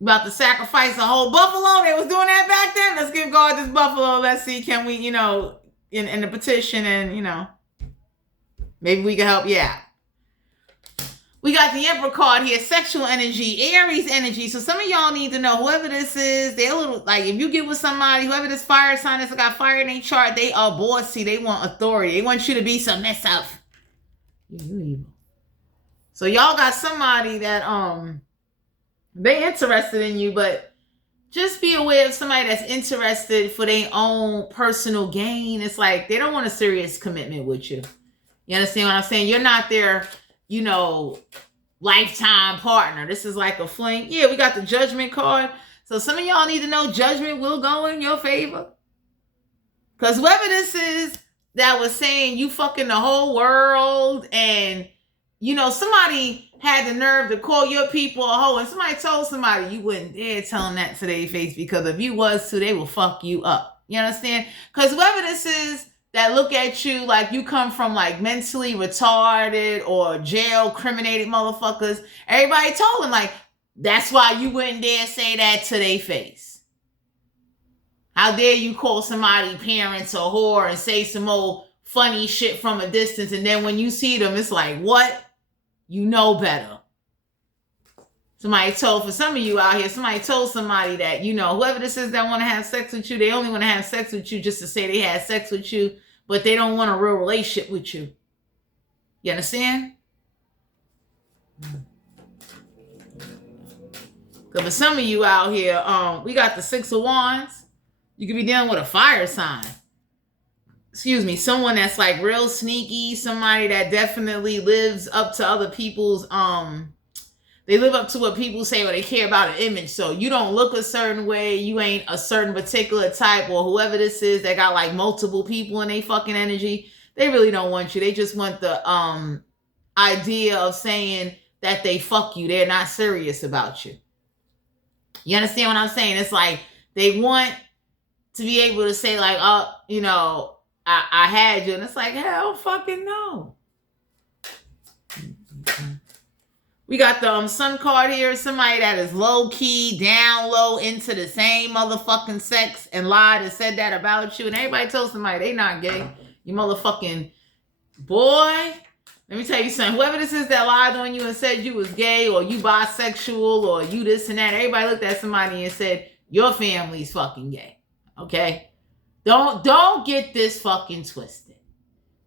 About to sacrifice a whole buffalo? They was doing that back then? Let's give God this buffalo. Let's see, can we, you know, in the petition, and, you know, maybe we can help you out. We got the Emperor card here, sexual energy, Aries energy. So some of y'all need to know, whoever this is, they're a little, like, if you get with somebody, whoever this fire sign is that got fire in their chart, they are bossy. They want authority. They want you to be submissive. You evil. So y'all got somebody that, they interested in you, but just be aware of somebody that's interested for their own personal gain. It's like they don't want a serious commitment with you. You understand what I'm saying? You're not their, you know, lifetime partner. This is like a fling. Yeah, we got the Judgment card. So some of y'all need to know judgment will go in your favor. Because whoever this is that was saying you fucking the whole world, and, you know, somebody had the nerve to call your people a hoe, and somebody told somebody, you wouldn't dare tell them that to their face, because if you was to, they will fuck you up. You understand? Because whoever this is that look at you like you come from, like, mentally retarded or jail criminated motherfuckers, everybody told them, like, that's why you wouldn't dare say that to their face. How dare you call somebody parents a whore and say some old funny shit from a distance, and then when you see them, it's like, what? You know better. Somebody told, for some of you out here, somebody told somebody that, you know, whoever this is that want to have sex with you, they only want to have sex with you just to say they had sex with you, but they don't want a real relationship with you. You understand? Because for some of you out here, we got the Six of Wands. You could be dealing with a fire sign. Excuse me, someone that's like real sneaky, somebody that definitely lives up to other people's, they live up to what people say, or they care about an image. So you don't look a certain way, you ain't a certain particular type, or whoever this is that got like multiple people in their fucking energy, they really don't want you. They just want the idea of saying that they fuck you. They're not serious about you. You understand what I'm saying? It's like they want to be able to say, like, oh, you know, I had you. And it's like, hell fucking no. We got the Sun card here. Somebody that is low-key, down low, into the same motherfucking sex, and lied and said that about you. And everybody told somebody they not gay. You motherfucking boy. Let me tell you something. Whoever this is that lied on you and said you was gay, or you bisexual, or you this and that, everybody looked at somebody and said, your family's fucking gay. Okay? Don't get this fucking twisted.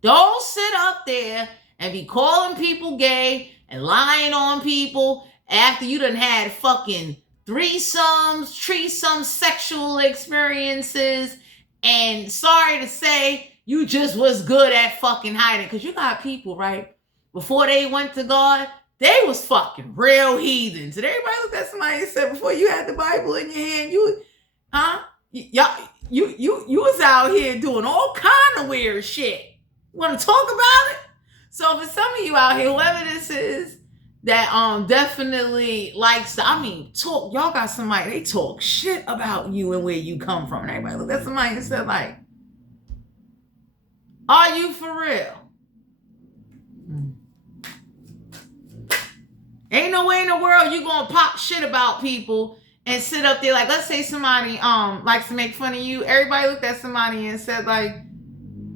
Don't sit up there and be calling people gay and lying on people after you done had fucking threesome sexual experiences, and sorry to say, you just was good at fucking hiding. Because you got people, right, before they went to God, they was fucking real heathens. And everybody looked at somebody and said, before you had the Bible in your hand, you was out here doing all kind of weird shit. You want to talk about it? So for some of you out here, whoever this is that definitely likes to, I mean, talk, y'all got somebody, they talk shit about you and where you come from. And everybody looked at somebody and said, like, are you for real? Ain't no way in the world you gonna pop shit about people and sit up there, like, let's say somebody likes to make fun of you. Everybody looked at somebody and said, like,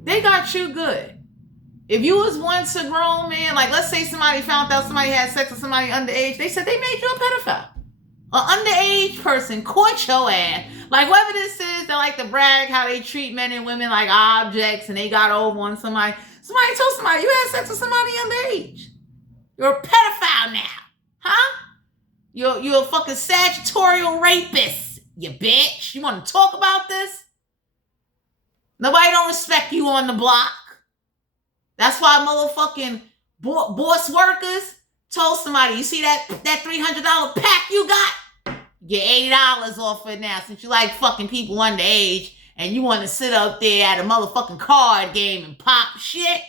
they got you good. If you was once a grown man, like, let's say somebody found out somebody had sex with somebody underage, they said they made you a pedophile. An underage person caught your ass. Like, whoever this is that like to brag how they treat men and women like objects, and they got over on somebody. Somebody told somebody you had sex with somebody underage. You're a pedophile now. Huh? You're a fucking statutorial rapist, you bitch. You want to talk about this? Nobody don't respect you on the block. That's why motherfucking boss workers told somebody, you see that $300 pack you got? Get $80 off it now, since you like fucking people underage and you want to sit up there at a motherfucking card game and pop shit.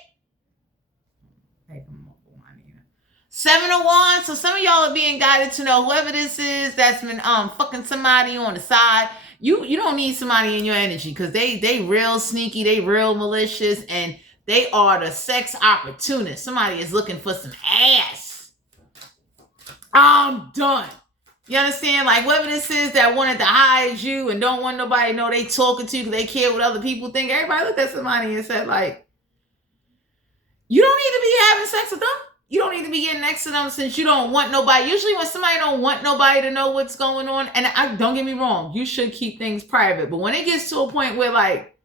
Seven of Wands. So some of y'all are being guided to know whoever this is that's been fucking somebody on the side. You don't need somebody in your energy because they real sneaky, they real malicious, and they are the sex opportunist. Somebody is looking for some ass. I'm done. You understand? Like whoever this is that wanted to hide you and don't want nobody to know they talking to you because they care what other people think. Everybody looked at somebody and said, like, you don't need to be having sex with them. You don't need to be getting next to them since you don't want nobody. Usually when somebody don't want nobody to know what's going on, and don't get me wrong, you should keep things private. But when it gets to a point where like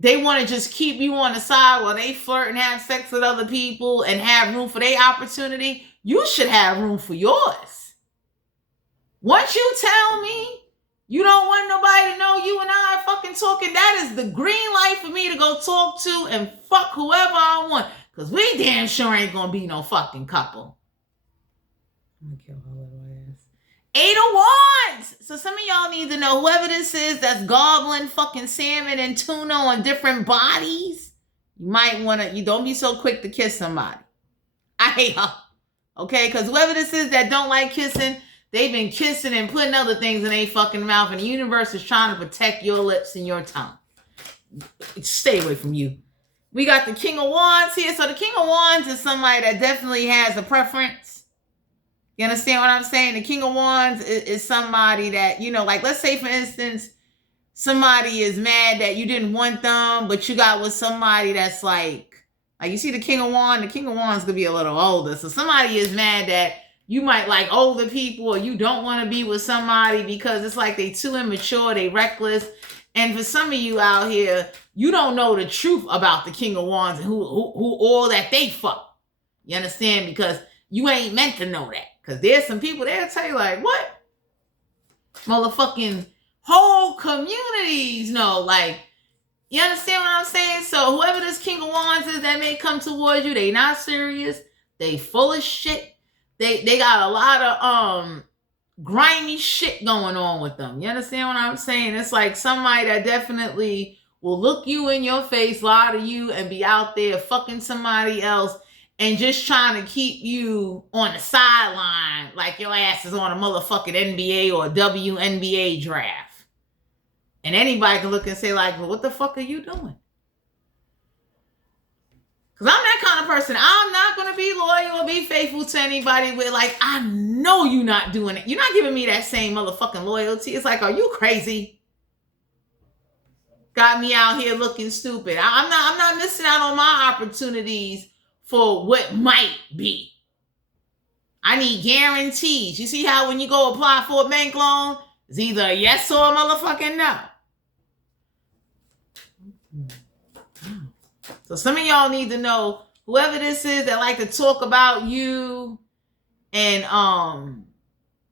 they want to just keep you on the side while they flirt and have sex with other people and have room for their opportunity, you should have room for yours. Once you tell me you don't want nobody to know you and I are fucking talking, that is the green light for me to go talk to and fuck whoever I want. Because we damn sure ain't going to be no fucking couple. I'm going to kill her little ass. 8 of Wands. So some of y'all need to know whoever this is that's gobbling fucking salmon and tuna on different bodies. You might want to, you don't be so quick to kiss somebody. I hate her. Okay? Because whoever this is that don't like kissing, they've been kissing and putting other things in their fucking mouth, and the universe is trying to protect your lips and your tongue. Stay away from you. We got the King of Wands here. So the King of Wands is somebody that definitely has a preference. You understand what I'm saying? The King of Wands is somebody that, you know, like let's say for instance, somebody is mad that you didn't want them, but you got with somebody that's like you see the King of Wands could be a little older. So somebody is mad that you might like older people or you don't want to be with somebody because it's like they too immature, they reckless. And for some of you out here, you don't know the truth about the King of Wands and who all that they fuck. You understand? Because you ain't meant to know that. Because there's some people that'll tell you like, what? Motherfucking whole communities know. Like, you understand what I'm saying? So whoever this King of Wands is that may come towards you, they not serious. They full of shit. They got a lot of grimy shit going on with them. You understand what I'm saying? It's like somebody that definitely will look you in your face, lie to you, and be out there fucking somebody else and just trying to keep you on the sideline like your ass is on a motherfucking NBA or WNBA draft. And anybody can look and say like, well, what the fuck are you doing? Because I'm that kind of person. I'm not going to be loyal or be faithful to anybody with like, I know you're not doing it. You're not giving me that same motherfucking loyalty. It's like, are you crazy? Got me out here looking stupid. I'm not missing out on my opportunities for what might be. I need guarantees. You see how when you go apply for a bank loan, it's either a yes or a motherfucking no. So some of y'all need to know whoever this is that like to talk about you and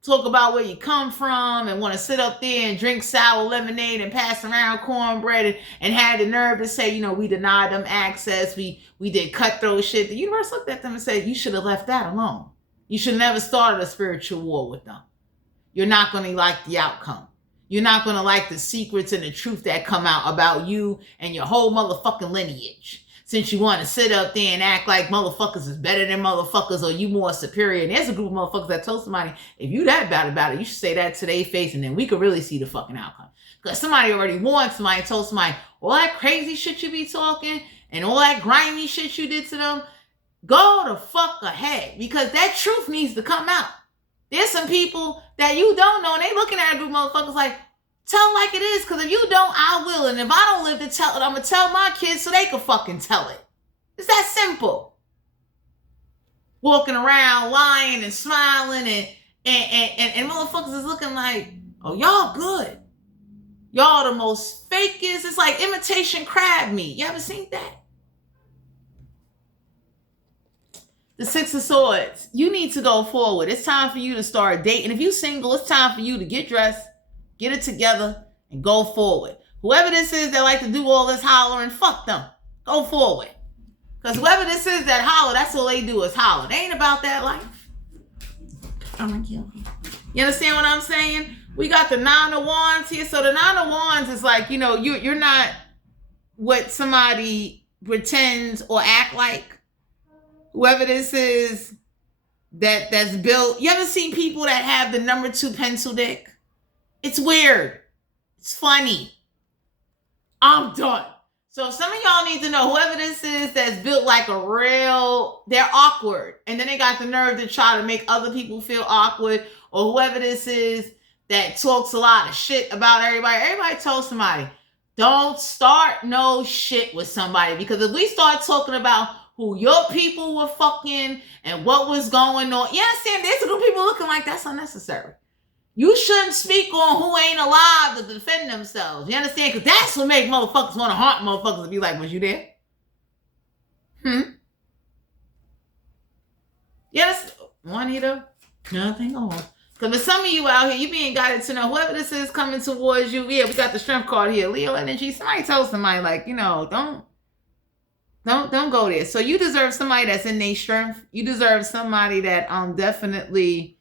talk about where you come from and want to sit up there and drink sour lemonade and pass around cornbread and have the nerve to say, you know, we denied them access. We did cutthroat shit. The universe looked at them and said, you should have left that alone. You should have never started a spiritual war with them. You're not going to like the outcome. You're not going to like the secrets and the truth that come out about you and your whole motherfucking lineage. Since you want to sit up there and act like motherfuckers is better than motherfuckers or you more superior. And there's a group of motherfuckers that told somebody, if you that bad about it, you should say that to their face and then we could really see the fucking outcome. Because somebody already warned somebody and told somebody, all that crazy shit you be talking and all that grimy shit you did to them, go the fuck ahead. Because that truth needs to come out. There's some people that you don't know and they looking at a group of motherfuckers like, tell like it is, because if you don't, I will. And if I don't live to tell it, I'm going to tell my kids so they can fucking tell it. It's that simple. Walking around, lying and smiling and motherfuckers is looking like, oh, y'all good. Y'all the most fakest. It's like imitation crab meat. You ever seen that? The Six of Swords. You need to go forward. It's time for you to start dating. If you're single, it's time for you to get dressed, get it together, and go forward. Whoever this is that like to do all this hollering, fuck them. Go forward. Because whoever this is that holler, that's all they do is holler. They ain't about that life. I'm gonna kill you. You understand what I'm saying? We got the Nine of Wands here. So the Nine of Wands is like, you know, you're not what somebody pretends or act like. whoever this is that's built. You ever seen people that have the number 2 pencil dick? It's weird. It's funny. I'm done. So some of y'all need to know whoever this is that's built like a real, they're awkward. And then they got the nerve to try to make other people feel awkward. Or whoever this is that talks a lot of shit about everybody. Everybody told somebody, don't start no shit with somebody. Because if we start talking about who your people were fucking and what was going on, you understand? There's a group of people looking like that's unnecessary. You shouldn't speak on who ain't alive to defend themselves. You understand? Because that's what makes motherfuckers want to haunt motherfuckers and be like, was you there? Yes, Juanita? Nothing on. Because for some of you out here, you being guided to know whoever this is coming towards you. Yeah, we got the strength card here. Leo energy. Somebody told somebody, like, you know, don't go there. So you deserve somebody that's in their strength. You deserve somebody that definitely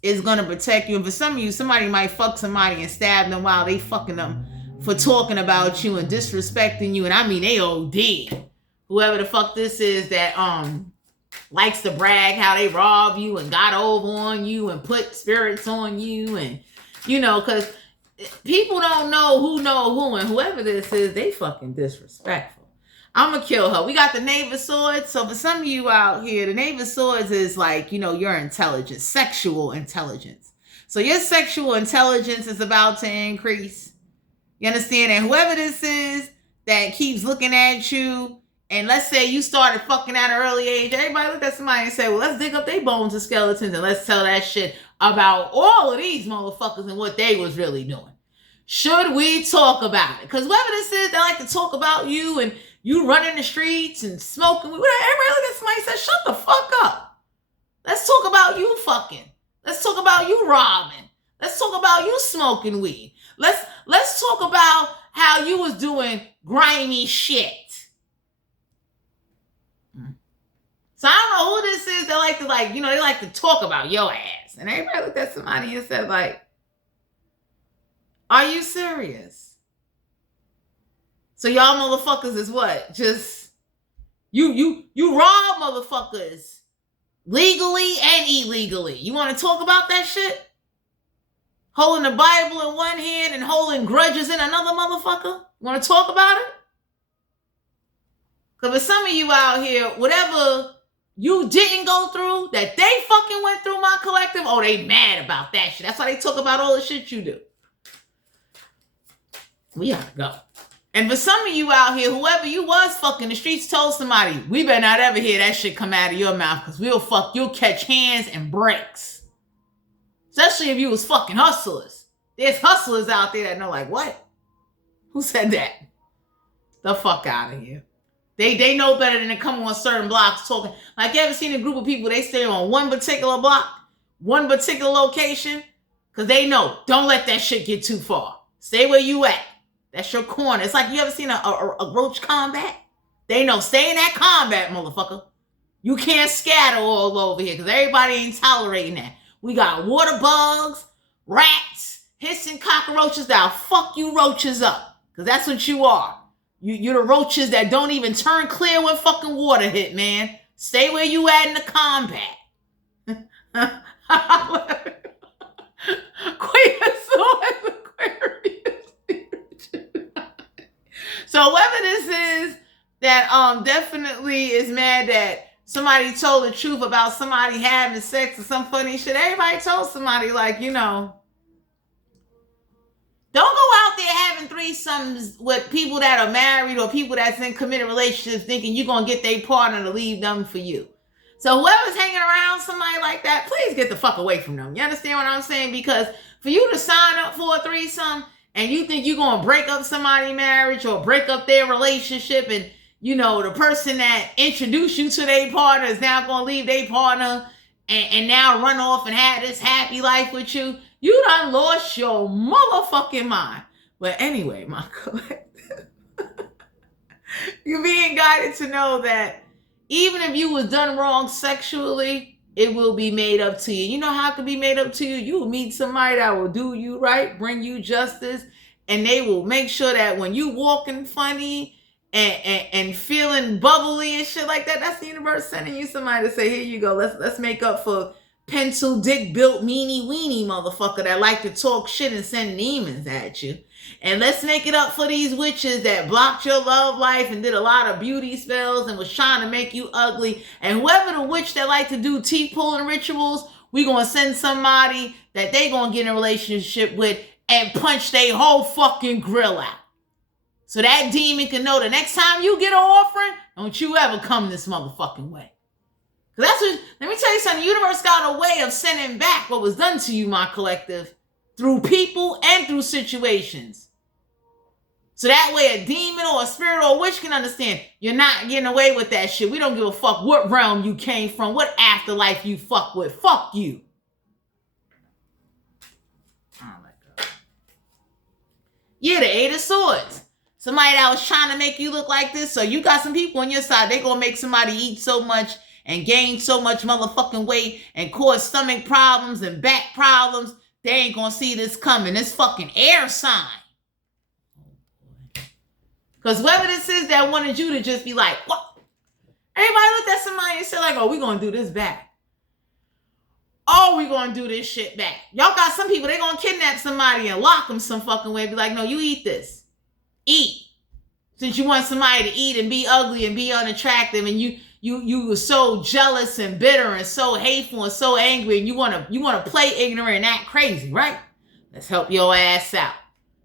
is going to protect you. And for some of you, somebody might fuck somebody and stab them while they fucking them for talking about you and disrespecting you. And I mean, they OD. Whoever the fuck this is that likes to brag how they robbed you and got over on you and put spirits on you. And, you know, because people don't know who. And whoever this is, they fucking disrespectful. I'm going to kill her. We got the Knave of Swords. So for some of you out here, the Knave of Swords is like, you know, your intelligence, sexual intelligence. So your sexual intelligence is about to increase. You understand? And whoever this is that keeps looking at you, and let's say you started fucking at an early age, everybody look at somebody and say, well, let's dig up their bones and skeletons and let's tell that shit about all of these motherfuckers and what they was really doing. Should we talk about it? Because whoever this is, they like to talk about you and you running the streets and smoking. Everybody look at somebody and say, shut the fuck up. Let's talk about you fucking. Let's talk about you robbing. Let's talk about you smoking weed. Let's talk about how you was doing grimy shit. So I don't know who this is. They like to talk about your ass. And everybody looked at somebody and said, like, are you serious? So y'all motherfuckers is what? Just you rob motherfuckers legally and illegally. You want to talk about that shit? Holding the Bible in one hand and holding grudges in another motherfucker? You want to talk about it? Because for some of you out here, whatever you didn't go through that they fucking went through, my collective, oh, they mad about that shit. That's why they talk about all the shit you do. We gotta go. And for some of you out here, whoever you was fucking, the streets told somebody, we better not ever hear that shit come out of your mouth because you'll catch hands and breaks. Especially if you was fucking hustlers. There's hustlers out there that know, like, what? Who said that? The fuck out of here. They know better than to come on certain blocks talking. Like, you ever seen a group of people, they stay on one particular block, one particular location, because they know, don't let that shit get too far. Stay where you at. That's your corner. It's like, you ever seen a roach combat? They know, stay in that combat, motherfucker. You can't scatter all over here because everybody ain't tolerating that. We got water bugs, rats, hissing cockroaches that'll fuck you roaches up. Because that's what you are. You're the roaches that don't even turn clear when fucking water hit, man. Stay where you at in the combat. Queen of Swords, Aquarius. So whoever this is that definitely is mad that somebody told the truth about somebody having sex or some funny shit, everybody told somebody, like, you know, don't go out there having threesomes with people that are married or people that's in committed relationships thinking you're going to get their partner to leave them for you. So whoever's hanging around somebody like that, please get the fuck away from them. You understand what I'm saying? Because for you to sign up for a threesome and you think you're going to break up somebody's marriage or break up their relationship, and, you know, the person that introduced you to their partner is now going to leave their partner and now run off and have this happy life with you, you done lost your motherfucking mind. But anyway, my collective, you're being guided to know that even if you was done wrong sexually, it will be made up to you. You know how it can be made up to you? You will meet somebody that will do you right, bring you justice, and they will make sure that when you walking funny and feeling bubbly and shit like that, that's the universe sending you somebody to say, here you go, let's make up for pencil dick built meanie weenie motherfucker that like to talk shit and send demons at you. And let's make it up for these witches that blocked your love life and did a lot of beauty spells and was trying to make you ugly. And whoever the witch that like to do teeth pulling rituals, we gonna send somebody that they gonna get in a relationship with and punch their whole fucking grill out. So that demon can know the next time you get an offering, don't you ever come this motherfucking way. That's what, let me tell you something, the universe got a way of sending back what was done to you, my collective, through people and through situations. So that way a demon or a spirit or a witch can understand you're not getting away with that shit. We don't give a fuck what realm you came from, what afterlife you fuck with. Fuck you. Oh my God. Yeah, the Eight of Swords. Somebody that was trying to make you look like this. So you got some people on your side, they gonna make somebody eat so much and gain so much motherfucking weight and cause stomach problems and back problems. They ain't gonna see this coming. This fucking air sign. Because whoever this is that wanted you to just be like, what? Everybody looked at somebody and said like, oh, we gonna do this back. Oh, we gonna do this shit back. Y'all got some people, they gonna kidnap somebody and lock them some fucking way and be like, no, you eat this. Eat. Since you want somebody to eat and be ugly and be unattractive and you were so jealous and bitter and so hateful and so angry and you wanna play ignorant and act crazy, right? Let's help your ass out.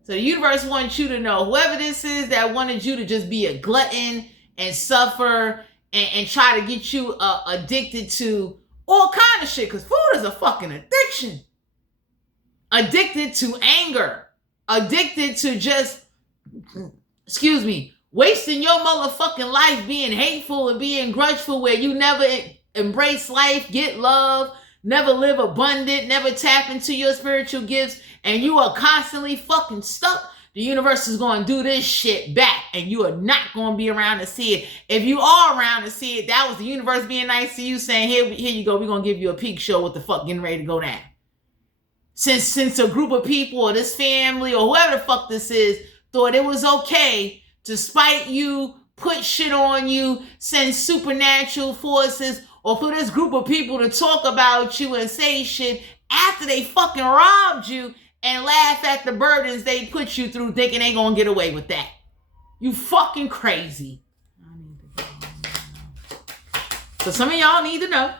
So the universe wants you to know whoever this is that wanted you to just be a glutton and suffer and try to get you addicted to all kind of shit, because food is a fucking addiction. Addicted to anger. Addicted to just, wasting your motherfucking life being hateful and being grudgeful, where you never embrace life, get love, never live abundant, never tap into your spiritual gifts, and you are constantly fucking stuck. The universe is going to do this shit back, and you are not going to be around to see it. If you are around to see it, that was the universe being nice to you, saying, here you go, we're going to give you a peek show what the fuck getting ready to go down. Since a group of people or this family or whoever the fuck this is thought it was okay to spite you, put shit on you, send supernatural forces, or for this group of people to talk about you and say shit after they fucking robbed you and laugh at the burdens they put you through, thinking they gonna get away with that. You fucking crazy. So some of y'all need to know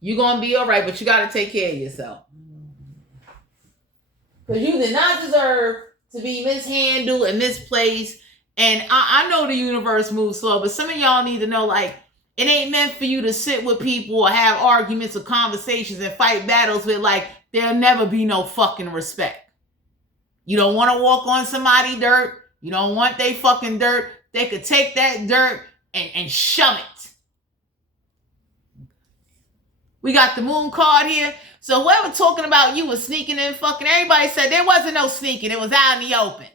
you're gonna be all right, but you gotta take care of yourself. Because you did not deserve to be mishandled and misplaced. And I know the universe moves slow, but some of y'all need to know, like, it ain't meant for you to sit with people or have arguments or conversations and fight battles with, like, there'll never be no fucking respect. You don't want to walk on somebody's dirt. You don't want they fucking dirt. They could take that dirt and shove it. We got the moon card here. So whoever talking about you was sneaking and fucking, everybody said there wasn't no sneaking. It was out in the open.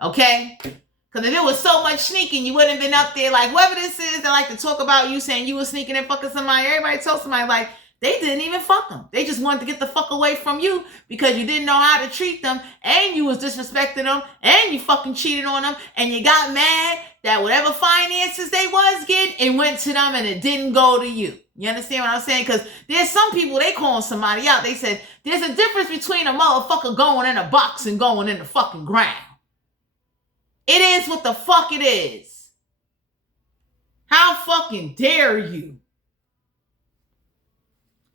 Okay? Because if it was so much sneaking, you wouldn't have been up there. Like, whoever this is that like to talk about you saying you were sneaking and fucking somebody, everybody told somebody, like, they didn't even fuck them. They just wanted to get the fuck away from you because you didn't know how to treat them, and you was disrespecting them, and you fucking cheated on them, and you got mad that whatever finances they was getting, it went to them and it didn't go to you. You understand what I'm saying? Because there's some people, they calling somebody out. They said, there's a difference between a motherfucker going in a box and going in the fucking ground. It is what the fuck it is. How fucking dare you?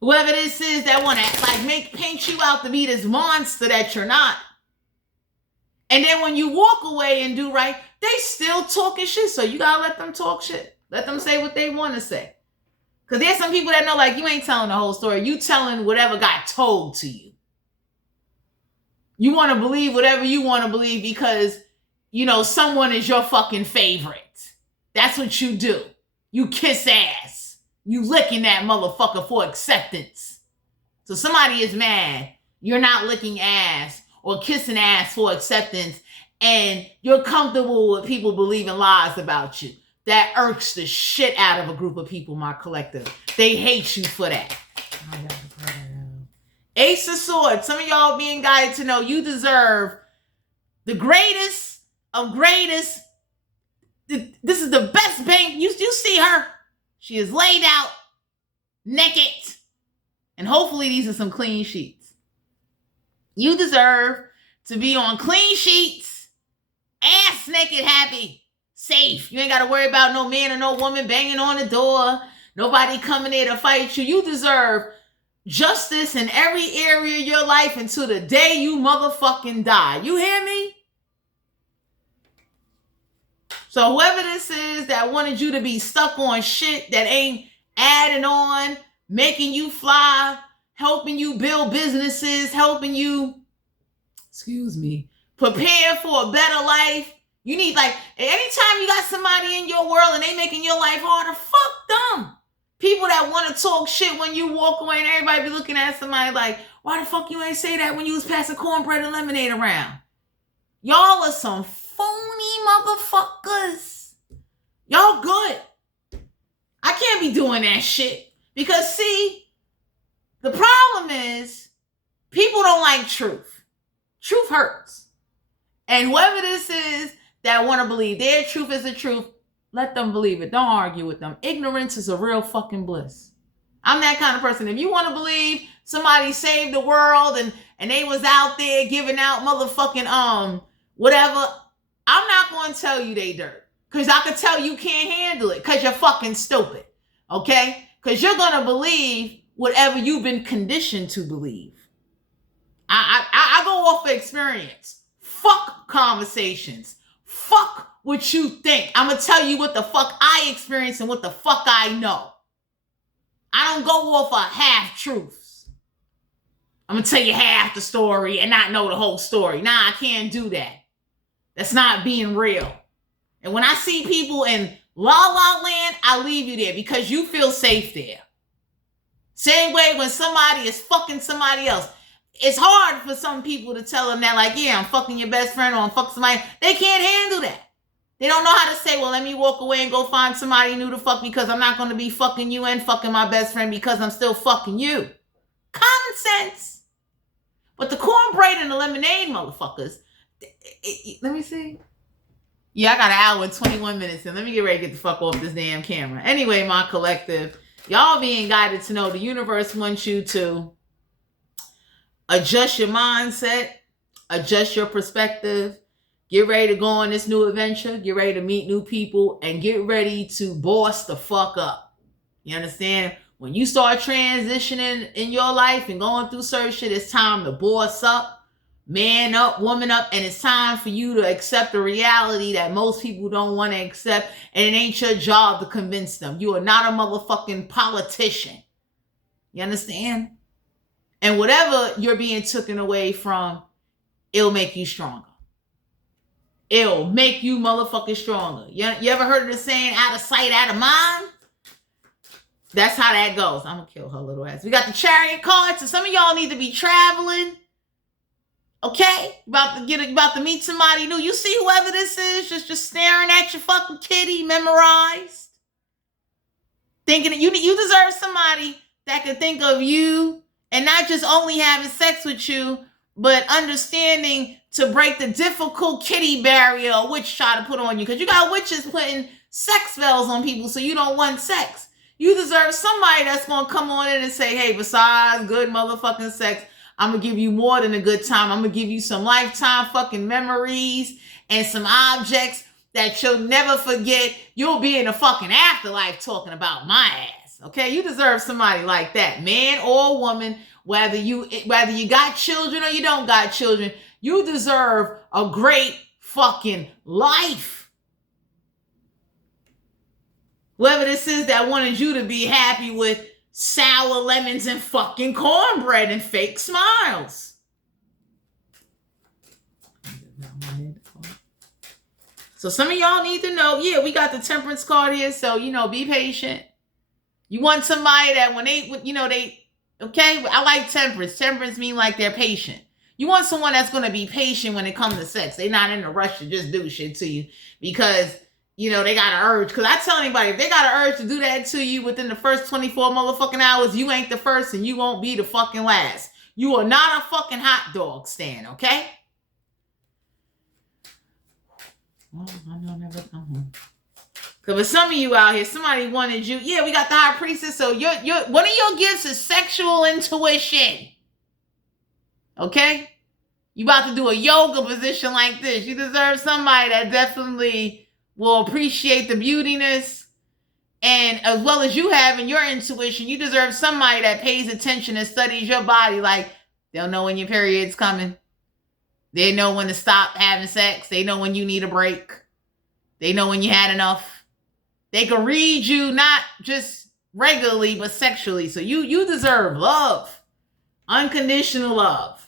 Whoever this is that want to like paint you out to be this monster that you're not. And then when you walk away and do right, they still talking shit. So you gotta let them talk shit. Let them say what they want to say. Because there's some people that know, like, you ain't telling the whole story. You telling whatever got told to you. You want to believe whatever you want to believe because, you know, someone is your fucking favorite. That's what you do. You kiss ass. You licking that motherfucker for acceptance. So somebody is mad. You're not licking ass or kissing ass for acceptance. And you're comfortable with people believing lies about you. That irks the shit out of a group of people, my collective. They hate you for that. Ace of Swords. Some of y'all being guided to know you deserve the greatest of greatest. This is the best bank. You see her. She is laid out, naked. And hopefully these are some clean sheets. You deserve to be on clean sheets, ass naked, happy, safe. You ain't got to worry about no man or no woman banging on the door. Nobody coming there to fight you. You deserve justice in every area of your life until the day you motherfucking die. You hear me? So whoever this is that wanted you to be stuck on shit that ain't adding on, making you fly, helping you build businesses, helping you, prepare for a better life. You need, like, anytime you got somebody in your world and they making your life harder, fuck them. People that want to talk shit when you walk away and everybody be looking at somebody like, why the fuck you ain't say that when you was passing cornbread and lemonade around? Y'all are some phony motherfuckers. Y'all good. I can't be doing that shit. Because, see, the problem is people don't like truth. Truth hurts. And whoever this is that want to believe their truth is the truth, let them believe it. Don't argue with them. Ignorance is a real fucking bliss. I'm that kind of person. If you want to believe somebody saved the world and they was out there giving out motherfucking whatever, I'm not going to tell you they dirt. Because I can tell you can't handle it because you're fucking stupid. Okay? Because you're going to believe whatever you've been conditioned to believe. I go off of experience. Fuck conversations. Fuck what you think. I'm going to tell you what the fuck I experience and what the fuck I know. I don't go off of half truths. I'm going to tell you half the story and not know the whole story. Nah, I can't do that. That's not being real. And when I see people in La La Land, I leave you there because you feel safe there. Same way when somebody is fucking somebody else. It's hard for some people to tell them that, like, yeah, I'm fucking your best friend or I'm fucking somebody. They can't handle that. They don't know how to say, well, let me walk away and go find somebody new to fuck because I'm not going to be fucking you and fucking my best friend because I'm still fucking you. Common sense. But the cornbread and the lemonade motherfuckers, let me see. Yeah, I got an hour and 21 minutes in. Let me get ready to get the fuck off this damn camera. Anyway, my collective, y'all being guided to know the universe wants you to adjust your mindset, adjust your perspective, get ready to go on this new adventure, get ready to meet new people, and get ready to boss the fuck up. You understand? When you start transitioning in your life and going through certain shit, it's time to boss up, man up, woman up, and it's time for you to accept the reality that most people don't want to accept, and it ain't your job to convince them. You are not a motherfucking politician. You understand? And whatever you're being taken away from, it'll make you stronger. It'll make you motherfucking stronger. You ever heard of the saying, out of sight, out of mind? That's how that goes. I'm going to kill her little ass. We got the chariot card. So some of y'all need to be traveling. Okay? About to meet somebody new. You see whoever this is just staring at your fucking kitty, memorized. Thinking that you deserve somebody that can think of you and not just only having sex with you, but understanding to break the difficult kitty barrier a witch try to put on you. Because you got witches putting sex spells on people so you don't want sex. You deserve somebody that's going to come on in and say, hey, besides good motherfucking sex, I'm going to give you more than a good time. I'm going to give you some lifetime fucking memories and some objects that you'll never forget. You'll be in the fucking afterlife talking about my ass. Okay? You deserve somebody like that, man or woman, whether you got children or you don't got children. You deserve a great fucking life. Whoever this is that wanted you to be happy with sour lemons and fucking cornbread and fake smiles. So some of y'all need to know, yeah, we got the temperance card here. So, be patient. You want somebody that when okay, I like temperance. Temperance mean like they're patient. You want someone that's going to be patient when it comes to sex. They're not in a rush to just do shit to you because, they got an urge. Because I tell anybody, if they got an urge to do that to you within the first 24 motherfucking hours, you ain't the first and you won't be the fucking last. You are not a fucking hot dog stand, okay? Well, I know never come home. Because for some of you out here, somebody wanted you. Yeah, we got the high priestess. So one of your gifts is sexual intuition. Okay? You about to do a yoga position like this. You deserve somebody that definitely will appreciate the beautiness. And as well as you have in your intuition, you deserve somebody that pays attention and studies your body. Like, they'll know when your period's coming. They know when to stop having sex. They know when you need a break. They know when you had enough. They can read you not just regularly, but sexually. So you deserve love. Unconditional love.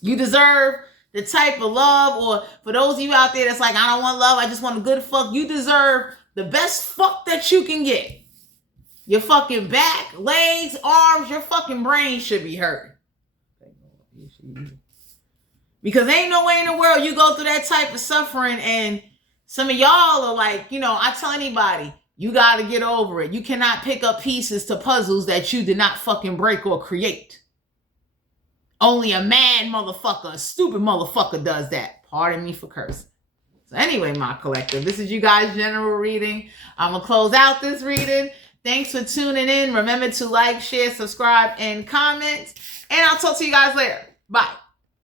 You deserve the type of love, or for those of you out there that's like, I don't want love, I just want a good fuck. You deserve the best fuck that you can get. Your fucking back, legs, arms, your fucking brain should be hurt. Because ain't no way in the world you go through that type of suffering, and some of y'all are like, I tell anybody, you got to get over it. You cannot pick up pieces to puzzles that you did not fucking break or create. Only a mad motherfucker, a stupid motherfucker does that. Pardon me for cursing. So anyway, my collective, this is you guys' general reading. I'm going to close out this reading. Thanks for tuning in. Remember to like, share, subscribe, and comment. And I'll talk to you guys later. Bye.